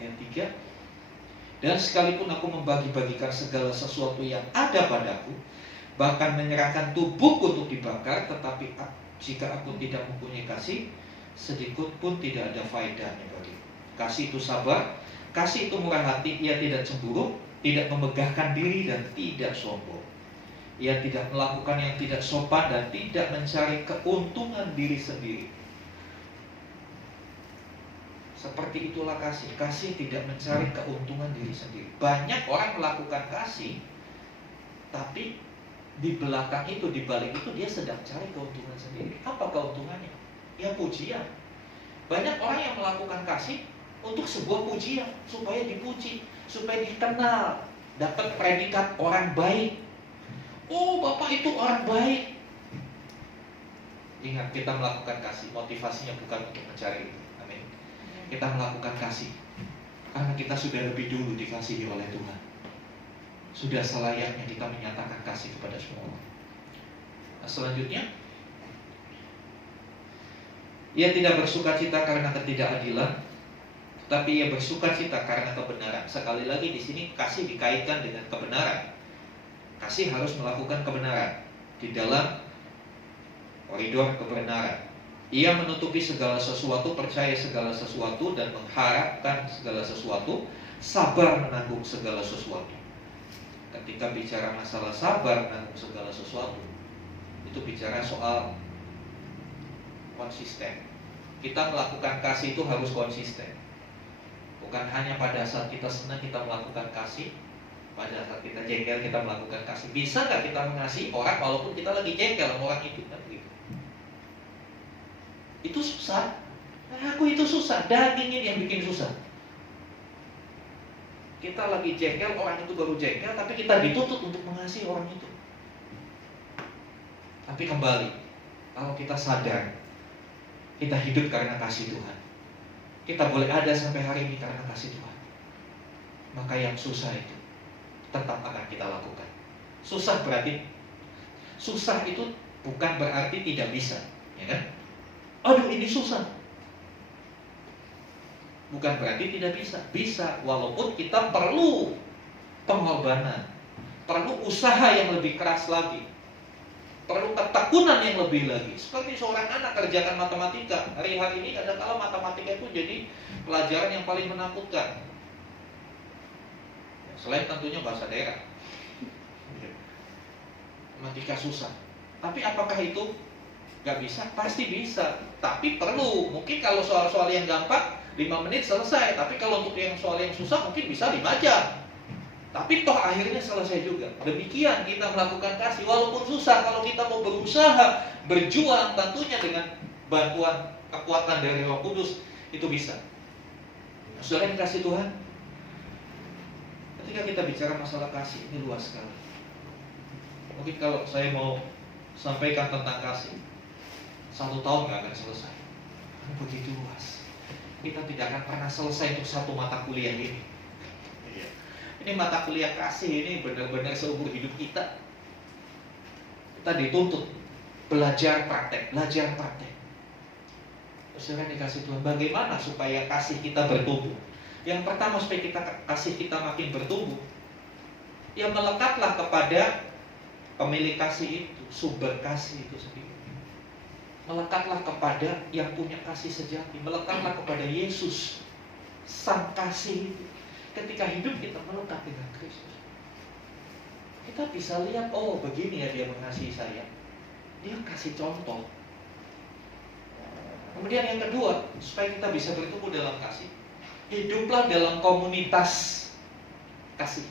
ayat 3. Dan sekalipun aku membagi-bagikan segala sesuatu yang ada padaku, bahkan menyerahkan tubuhku untuk dibakar, tetapi jika aku tidak mempunyai kasih, sedikit pun tidak ada faedahnya bagiku. Kasih itu sabar, kasih itu murah hati, ia tidak cemburu, tidak memegahkan diri dan tidak sombong. Ia tidak melakukan yang tidak sopan dan tidak mencari keuntungan diri sendiri. Seperti itulah kasih. Kasih tidak mencari keuntungan diri sendiri. Banyak orang melakukan kasih, tapi di belakang itu, di balik itu dia sedang cari keuntungan sendiri. Apa keuntungannya? Ya pujian. Banyak orang yang melakukan kasih untuk sebuah pujian, supaya dipuji, supaya dikenal, dapat predikat orang baik. Oh, Bapak itu orang baik. Ingat, kita melakukan kasih, motivasinya bukan untuk mencari itu. Amin. Kita melakukan kasih karena kita sudah lebih dulu dikasihi oleh Tuhan. Sudah selayaknya kita menyatakan kasih kepada semua orang. Nah, selanjutnya, ia tidak bersukacita karena ketidakadilan, tapi ia bersukacita karena kebenaran. Sekali lagi di sini kasih dikaitkan dengan kebenaran. Kasih harus melakukan kebenaran di dalam koridor kebenaran. Ia menutupi segala sesuatu, percaya segala sesuatu, dan mengharapkan segala sesuatu, sabar menanggung segala sesuatu. Ketika bicara masalah sabar menanggung segala sesuatu, itu bicara soal konsisten. Kita melakukan kasih itu harus konsisten. Bukan hanya pada saat kita senang kita melakukan kasih, pada saat kita jengkel kita melakukan kasih. Bisa gak kita mengasihi orang walaupun kita lagi jengkel sama orang itu? Kan begitu. Itu susah. Aku itu susah. Daging ini yang bikin susah. Kita lagi jengkel, orang itu baru jengkel, tapi kita dituntut untuk mengasihi orang itu. Tapi kembali, kalau kita sadar kita hidup karena kasih Tuhan, kita boleh ada sampai hari ini karena kasih Tuhan, maka yang susah itu tetap akan kita lakukan. Susah itu bukan berarti tidak bisa, ya kan? Aduh ini susah, bukan berarti tidak bisa. Bisa, walaupun kita perlu pengorbanan, perlu usaha yang lebih keras lagi, perlu ketekunan yang lebih lagi. Seperti seorang anak kerjakan matematika. Hari ini kadang-kala matematika itu jadi pelajaran yang paling menakutkan. Selain tentunya bahasa daerah. Matematika susah. Tapi apakah itu nggak bisa? Pasti bisa. Tapi perlu. Mungkin kalau soal-soal yang gampang 5 menit selesai. Tapi kalau untuk yang soal yang susah mungkin bisa 5 jam. Tapi toh akhirnya selesai juga. Demikian kita melakukan kasih. Walaupun susah, kalau kita mau berusaha, berjuang tentunya dengan bantuan kekuatan dari Roh Kudus, itu bisa. Saudara yang kasih Tuhan, ketika kita bicara masalah kasih, ini luas sekali. Mungkin kalau saya mau sampaikan tentang kasih, 1 tahun nggak akan selesai. Begitu luas. Kita tidak akan pernah selesai untuk 1 mata kuliah ini. Ini mata kuliah kasih ini benar-benar seumur hidup kita. Kita dituntut belajar praktek. Saudara dikasih Tuhan, bagaimana supaya kasih kita bertumbuh? Yang pertama, supaya kasih kita makin bertumbuh, ya melekatlah kepada pemilik kasih itu, sumber kasih itu sendiri. Melekatlah kepada yang punya kasih sejati. Melekatlah kepada Yesus, Sang Kasih itu. Ketika hidup kita melekat dengan Kristus, kita bisa lihat, oh begini ya dia mengasihi saya. Dia kasih contoh. Kemudian yang kedua, supaya kita bisa bertumbuh dalam kasih, hiduplah dalam komunitas kasih.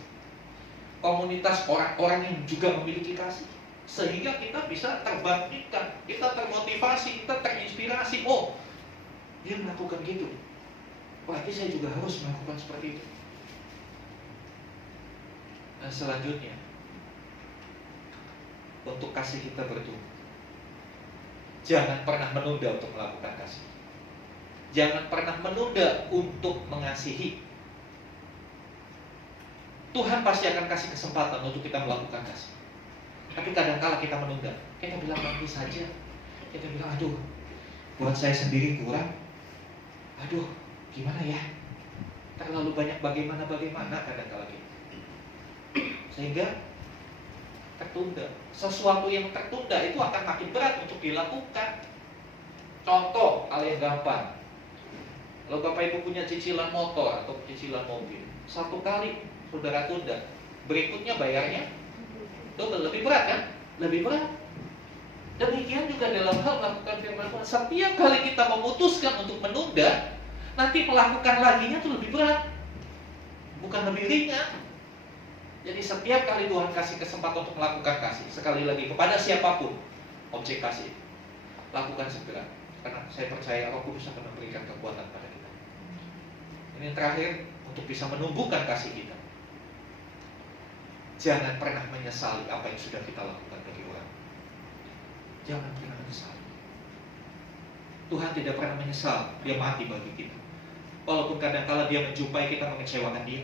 Komunitas orang-orang yang juga memiliki kasih. Sehingga kita bisa terbangkitkan, kita termotivasi, kita terinspirasi. Oh, dia melakukan gitu, berarti saya juga harus melakukan seperti itu. Dan selanjutnya, untuk kasih kita bertumbuh, jangan pernah menunda untuk melakukan kasih. Jangan pernah menunda untuk mengasihi. Tuhan pasti akan kasih kesempatan untuk kita melakukan kasih. Tapi kadang-kala kita menunda. Kita bilang nanti saja. Kita bilang, aduh, buat saya sendiri kurang. Aduh, gimana ya? Terlalu banyak bagaimana kadang-kala kita. Sehingga tertunda. Sesuatu yang tertunda itu akan makin berat untuk dilakukan. Contoh, hal yang gampang. Kalau Bapak Ibu punya cicilan motor atau cicilan mobil, 1 kali saudara tunda, berikutnya bayarnya double, lebih berat kan? Lebih berat. Demikian juga dalam hal melakukan firman Tuhan. Setiap kali kita memutuskan untuk menunda, nanti melakukan laginya itu lebih berat, bukan lebih ringan. Jadi setiap kali Tuhan kasih kesempatan untuk melakukan kasih, sekali lagi kepada siapapun objek kasih, lakukan segera. Karena saya percaya Roh Kudus akan memberikan kekuatan pada kita. Ini yang terakhir, untuk bisa menumbuhkan kasih kita. Jangan pernah menyesali apa yang sudah kita lakukan bagi orang. Jangan pernah menyesali. Tuhan tidak pernah menyesal dia mati bagi kita. Walaupun kadang-kala dia menjumpai kita mengecewakan dia.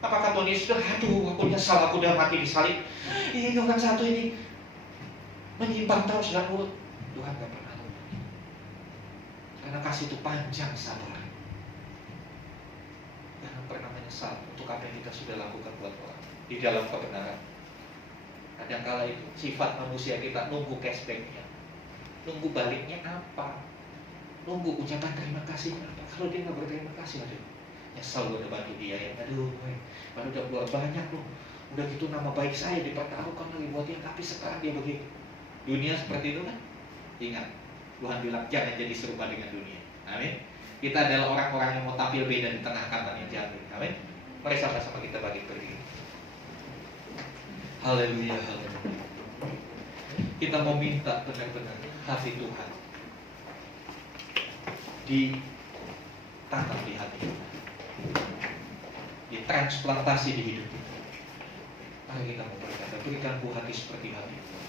Apakah Tuhan Yesus sudah, aduh aku nyesal, aku udah mati disalib. Ini orang satu ini menyimpang terus dan mulut. Tuhan gak pernah lupa. Karena kasih itu panjang sabar. Jangan pernah menyesal untuk apa yang kita sudah lakukan buat orang di dalam kebenaran. Kadang-kala itu sifat manusia kita nunggu cashbacknya, nunggu baliknya apa, nunggu ucapan terima kasih apa. Kalau dia nggak berterima kasih, aduh, nyesel gue udah bantu dia ya, aduh, padahal udah keluar banyak loh, udah gitu nama baik saya dipertaruhkan lagi buat dia, tapi sekarang dia begitu. Dunia seperti itu kan? Ingat, Tuhan bilang jangan jadi serupa dengan dunia. Amin. Kita adalah orang-orang yang mau tampil beda di tengah kata yang jahat. Amin. Mari sama-sama kita bagi berdiri. Haleluya, haleluya. Kita mau minta benar-benar hati Tuhan ditanam di hati kita, ditransplantasi di hidup kita. Mari kita mau berkata, berikanku hati seperti hati Tuhan.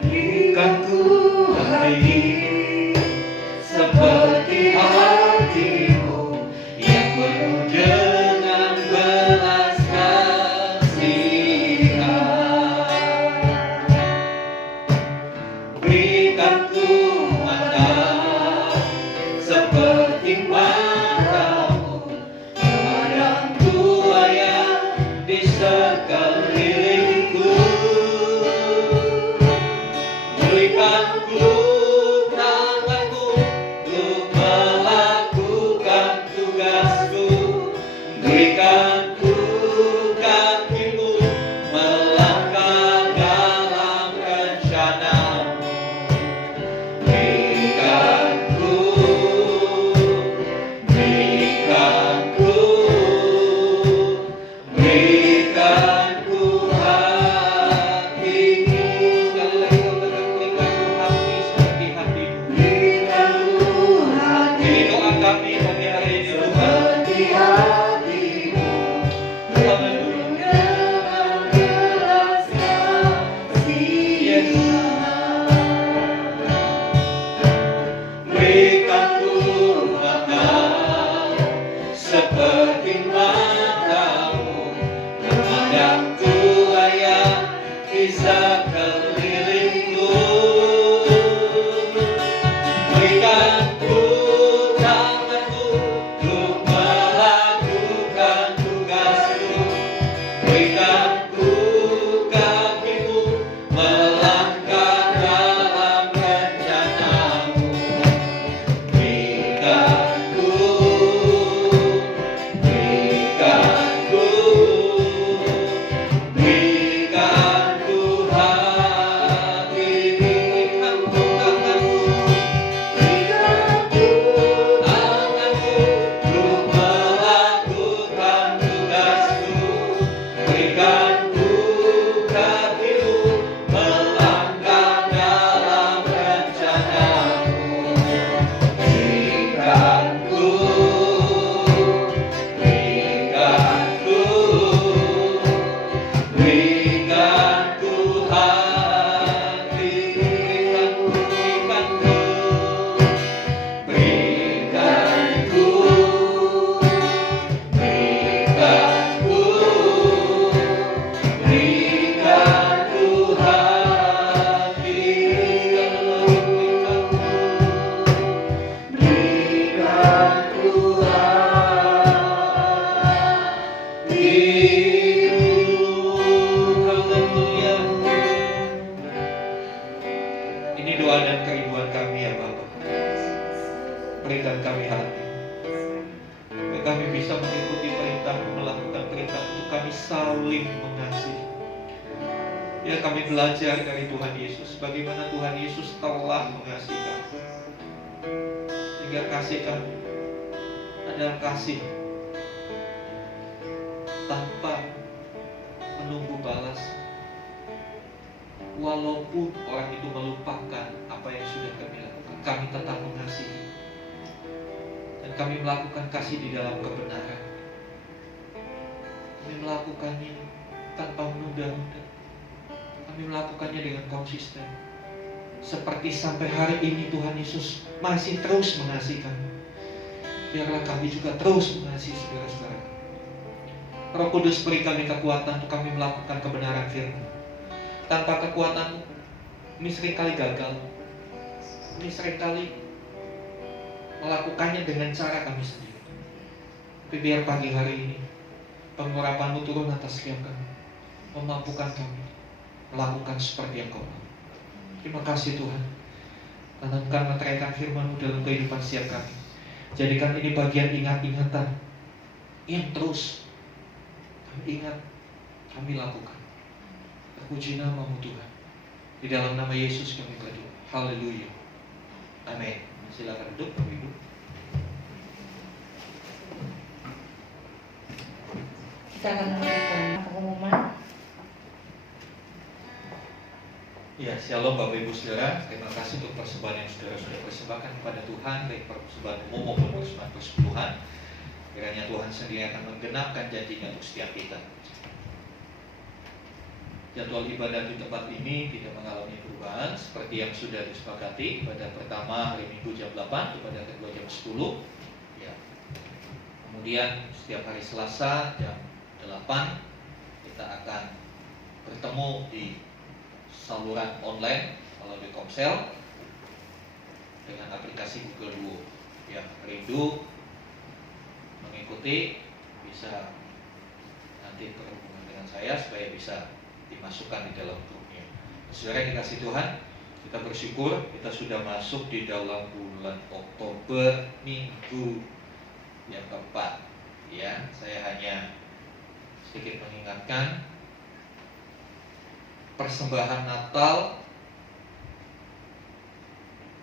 Berikanku hati seperti hatimu yang penuh dengan belas kasihan. Berikanku mata seperti mata mendekatimu, penuh dengan belas kasihan. Berikan Tuhan seperti matamu memandang Tuhan yang bisa kelilingku. Berikan ku tanganku untuk melakukan tugasku. Berikan ku kakiku melangkah dalam rencanamu. Berikan ku hati. Berikan ku tanganku untuk melakukan tugasku. Berikan ku kakiku melangkah dalam rencanamu. Berikan ku hati. Ini doa dan kerinduan kami ya Bapa. Berikan kami hati, supaya kami bisa mengikuti perintah, melakukan perintah untuk kami saling mengasihi. Ya, kami belajar dari Tuhan Yesus, bagaimana Tuhan Yesus telah mengasihi kami. Sehingga kasih kami adalah kasih tanpa menunggu balas. Walaupun orang itu melupakan apa yang sudah kami lakukan, kami tetap mengasihi. Dan kami melakukan kasih di dalam kebenaran. Kami melakukannya tanpa menunda-nunda. Kami melakukannya dengan konsisten. Seperti sampai hari ini Tuhan Yesus masih terus mengasihi kami. Biarlah kami juga terus mengasihi saudara-saudara. Roh Kudus beri kami kekuatan untuk kami melakukan kebenaran firman. Tanpa kekuatan ini seringkali gagal. Ini seringkali melakukannya dengan cara kami sendiri. Tapi biar pagi hari ini pengurapan-Mu turun atas setiap kami, memampukan kami melakukan seperti yang Kau mau. Terima kasih Tuhan. Tanamkan meteraikan firman-Mu dalam kehidupan setiap kami. Jadikan ini bagian ingat-ingatan yang terus kami ingat, kami lakukan. Puji nama-Mu Tuhan. Di dalam nama Yesus kami berdoa. Haleluya. Amin. Silakan duduk, Bapak Ibu. Kita akan melakukan pengumuman. Ya, shalom Bapak Ibu Saudara. Terima kasih untuk persembahan yang saudara sudah persembahkan kepada Tuhan, baik persembahan umum maupun persembahan persepuluhan. Kiranya Tuhan sendiri akan menggenapkan janji-Nya untuk setiap kita. Jadwal ibadah di tempat ini tidak mengalami perubahan seperti yang sudah disepakati. Ibadah pertama hari Minggu jam 8, ibadah kedua jam 10. Ya. Kemudian setiap hari Selasa jam 8 kita akan bertemu di saluran online kalau di Komsel dengan aplikasi Google Duo. Yang rindu mengikuti bisa nanti berhubungan dengan saya supaya bisa dimasukkan di dalam grupnya. Saudara yang dikasih Tuhan, kita bersyukur kita sudah masuk di dalam bulan Oktober, minggu yang keempat. Ya, saya hanya sedikit mengingatkan persembahan Natal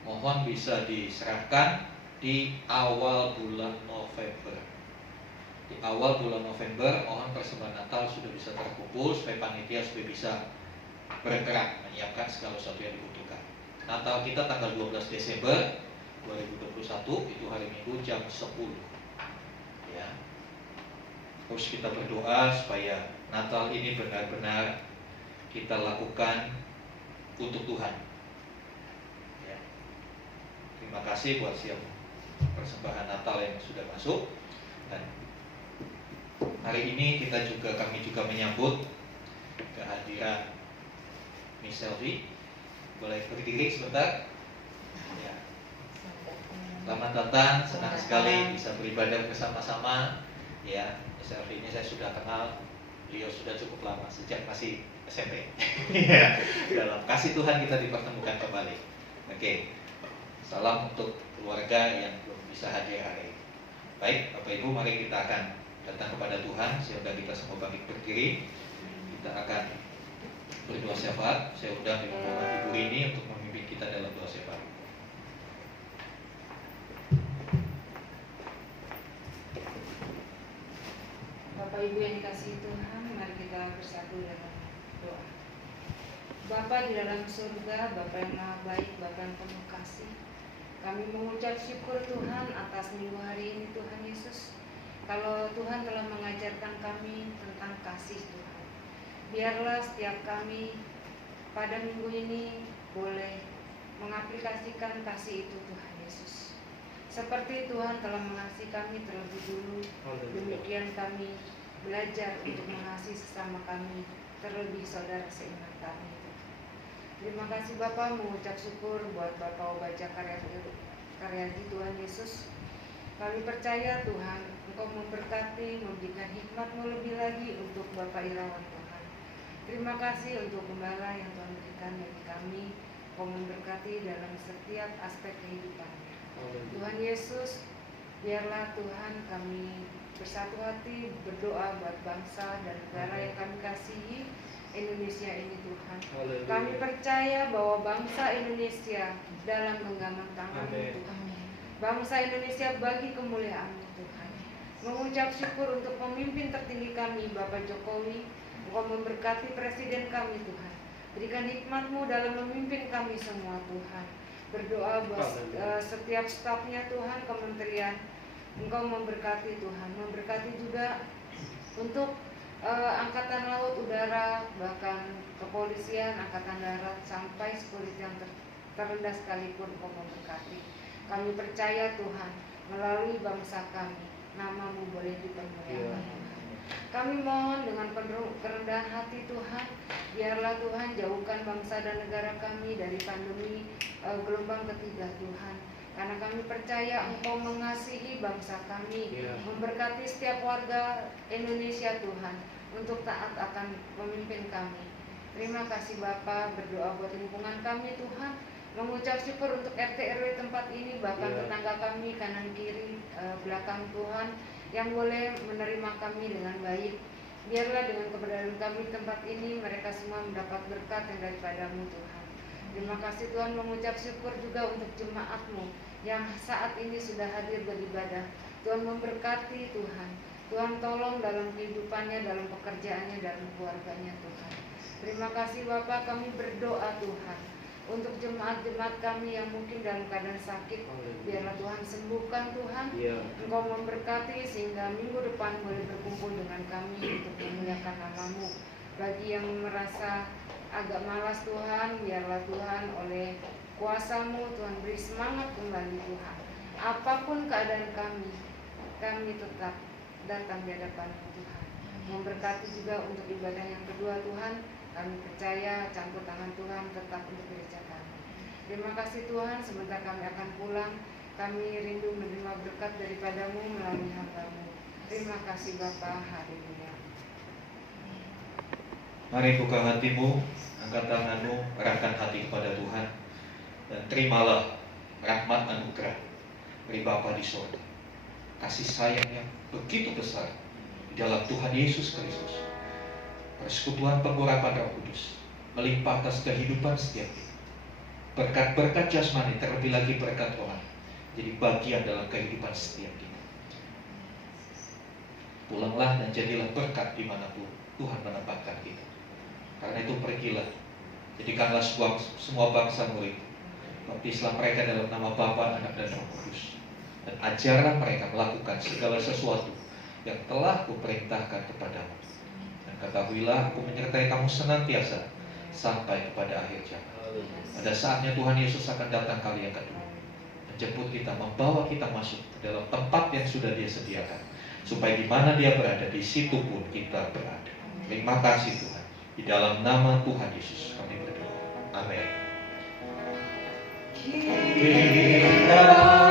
mohon bisa diserahkan di awal bulan November. Di awal bulan November, mohon persembahan Natal sudah bisa terkumpul supaya panitia supaya bisa bergerak menyiapkan segala sesuatu yang dibutuhkan. Natal kita tanggal 12 Desember 2021 itu hari Minggu jam 10. Ya. Terus kita berdoa supaya Natal ini benar-benar kita lakukan untuk Tuhan. Ya. Terima kasih buat siap persembahan Natal yang sudah masuk. Dan hari ini kami juga menyambut kehadiran Miss Selvi. Boleh berdiri sebentar? Ya. Selamat datang, senang sekali bisa beribadah bersama-sama. Ya, Miss Selvi ini saya sudah kenal, beliau sudah cukup lama sejak masih SMP. Ya, dalam kasih Tuhan kita dipertemukan kembali. Oke, salam untuk keluarga yang belum bisa hadir hari ini. Baik, Bapak Ibu, mari kita akan datang kepada Tuhan. Sehingga kita semua bangkit berdiri. Kita akan berdoa syafaat. Saya undang Ibu ini untuk memimpin kita dalam doa syafaat. Bapak Ibu yang dikasihi Tuhan, mari kita bersatu dalam doa. Bapa di dalam surga, Bapa yang maha baik, Bapa yang penuh kasih, kami mengucap syukur Tuhan atas minggu hari ini Tuhan Yesus. Kalau Tuhan telah mengajarkan kami tentang kasih Tuhan, biarlah setiap kami pada minggu ini boleh mengaplikasikan kasih itu Tuhan Yesus. Seperti Tuhan telah mengasihi kami terlebih dulu, demikian kami belajar untuk mengasihi sesama kami, terlebih saudara seiman kami. Terima kasih Bapa, mengucap syukur buat Bapak Obaja Karyadi Tuhan Yesus. Kami percaya Tuhan, Engkau memberkati, memberikan hikmat-Mu lebih lagi untuk Bapak Irawan Tuhan. Terima kasih untuk gembala yang Tuhan berikan bagi kami. Engkau memberkati dalam setiap aspek kehidupannya. Tuhan Yesus, biarlah Tuhan kami bersatu hati berdoa buat bangsa dan negara yang kami kasihi, Indonesia ini Tuhan. Kami percaya bahwa bangsa Indonesia dalam genggaman tangan-Mu Tuhan. Bangsa Indonesia bagi kemuliaan-Mu Tuhan. Mengucap syukur untuk pemimpin tertinggi kami, Bapak Jokowi. Engkau memberkati presiden kami Tuhan. Berikan hikmat-Mu dalam memimpin kami semua Tuhan. Berdoa buat setiap stafnya Tuhan, kementerian, Engkau memberkati Tuhan. Memberkati juga untuk angkatan laut, udara, bahkan kepolisian, angkatan darat, sampai security yang terendah sekalipun Engkau memberkati. Kami percaya Tuhan, melalui bangsa kami, nama-Mu boleh dipermuliakan. Kami mohon dengan penuh kerendahan hati Tuhan, biarlah Tuhan jauhkan bangsa dan negara kami dari pandemi gelombang ketiga Tuhan. Karena kami percaya Engkau mengasihi bangsa kami, memberkati setiap warga Indonesia Tuhan, untuk taat akan pemimpin kami. Terima kasih Bapa, berdoa buat lingkungan kami Tuhan, mengucap syukur untuk RT RW tempat ini, bahkan tetangga kami kanan kiri belakang Tuhan, yang boleh menerima kami dengan baik. Biarlah dengan keberadaan kami di tempat ini, mereka semua mendapat berkat yang daripada-Mu Tuhan. Terima kasih Tuhan, mengucap syukur juga untuk jemaat-Mu yang saat ini sudah hadir beribadah. Tuhan memberkati Tuhan. Tuhan tolong dalam kehidupannya, dalam pekerjaannya, dalam keluarganya Tuhan. Terima kasih Bapa, kami berdoa Tuhan untuk jemaat-jemaat kami yang mungkin dalam keadaan sakit. Biarlah Tuhan sembuhkan Tuhan. Engkau memberkati sehingga minggu depan boleh berkumpul dengan kami untuk memuliakan nama-Mu. Bagi yang merasa agak malas Tuhan, biarlah Tuhan oleh kuasa-Mu Tuhan beri semangat kembali Tuhan. Apapun keadaan kami tetap datang di hadapan-Mu Tuhan. Memberkati juga untuk ibadah yang kedua Tuhan. Kami percaya campur tangan Tuhan tetap untuk gereja kami. Terima kasih Tuhan, sebentar kami akan pulang. Kami rindu menerima berkat daripada-Mu melalui hamba-Mu. Terima kasih Bapa, haleluya. Mari buka hatimu, angkat tanganmu, arahkan hati kepada Tuhan, dan terimalah rahmat anugerah dari Bapa di surga. Kasih sayang yang begitu besar di dalam Tuhan Yesus Kristus. Persekutuan pengurapan Roh Kudus melimpah atas kehidupan setiap kita. Berkat-berkat jasmani, terlebih lagi berkat rohani, jadi bagian dalam kehidupan setiap kita. Pulanglah dan jadilah berkat dimanapun Tuhan menempatkan kita. Karena itu pergilah, jadikanlah semua bangsa murid. Baptislah mereka dalam nama Bapa, Anak dan Roh Kudus. Dan ajarlah mereka melakukan segala sesuatu yang telah kuperintahkan kepadamu. Dan ketahuilah aku menyertai kamu senantiasa sampai kepada akhir zaman. Pada saatnya Tuhan Yesus akan datang kali yang kedua, menjemput kita, membawa kita masuk ke dalam tempat yang sudah Dia sediakan, supaya di mana Dia berada, di situ pun kita berada. Terima kasih Tuhan. Di dalam nama Tuhan Yesus kami berdoa. Amin. Kita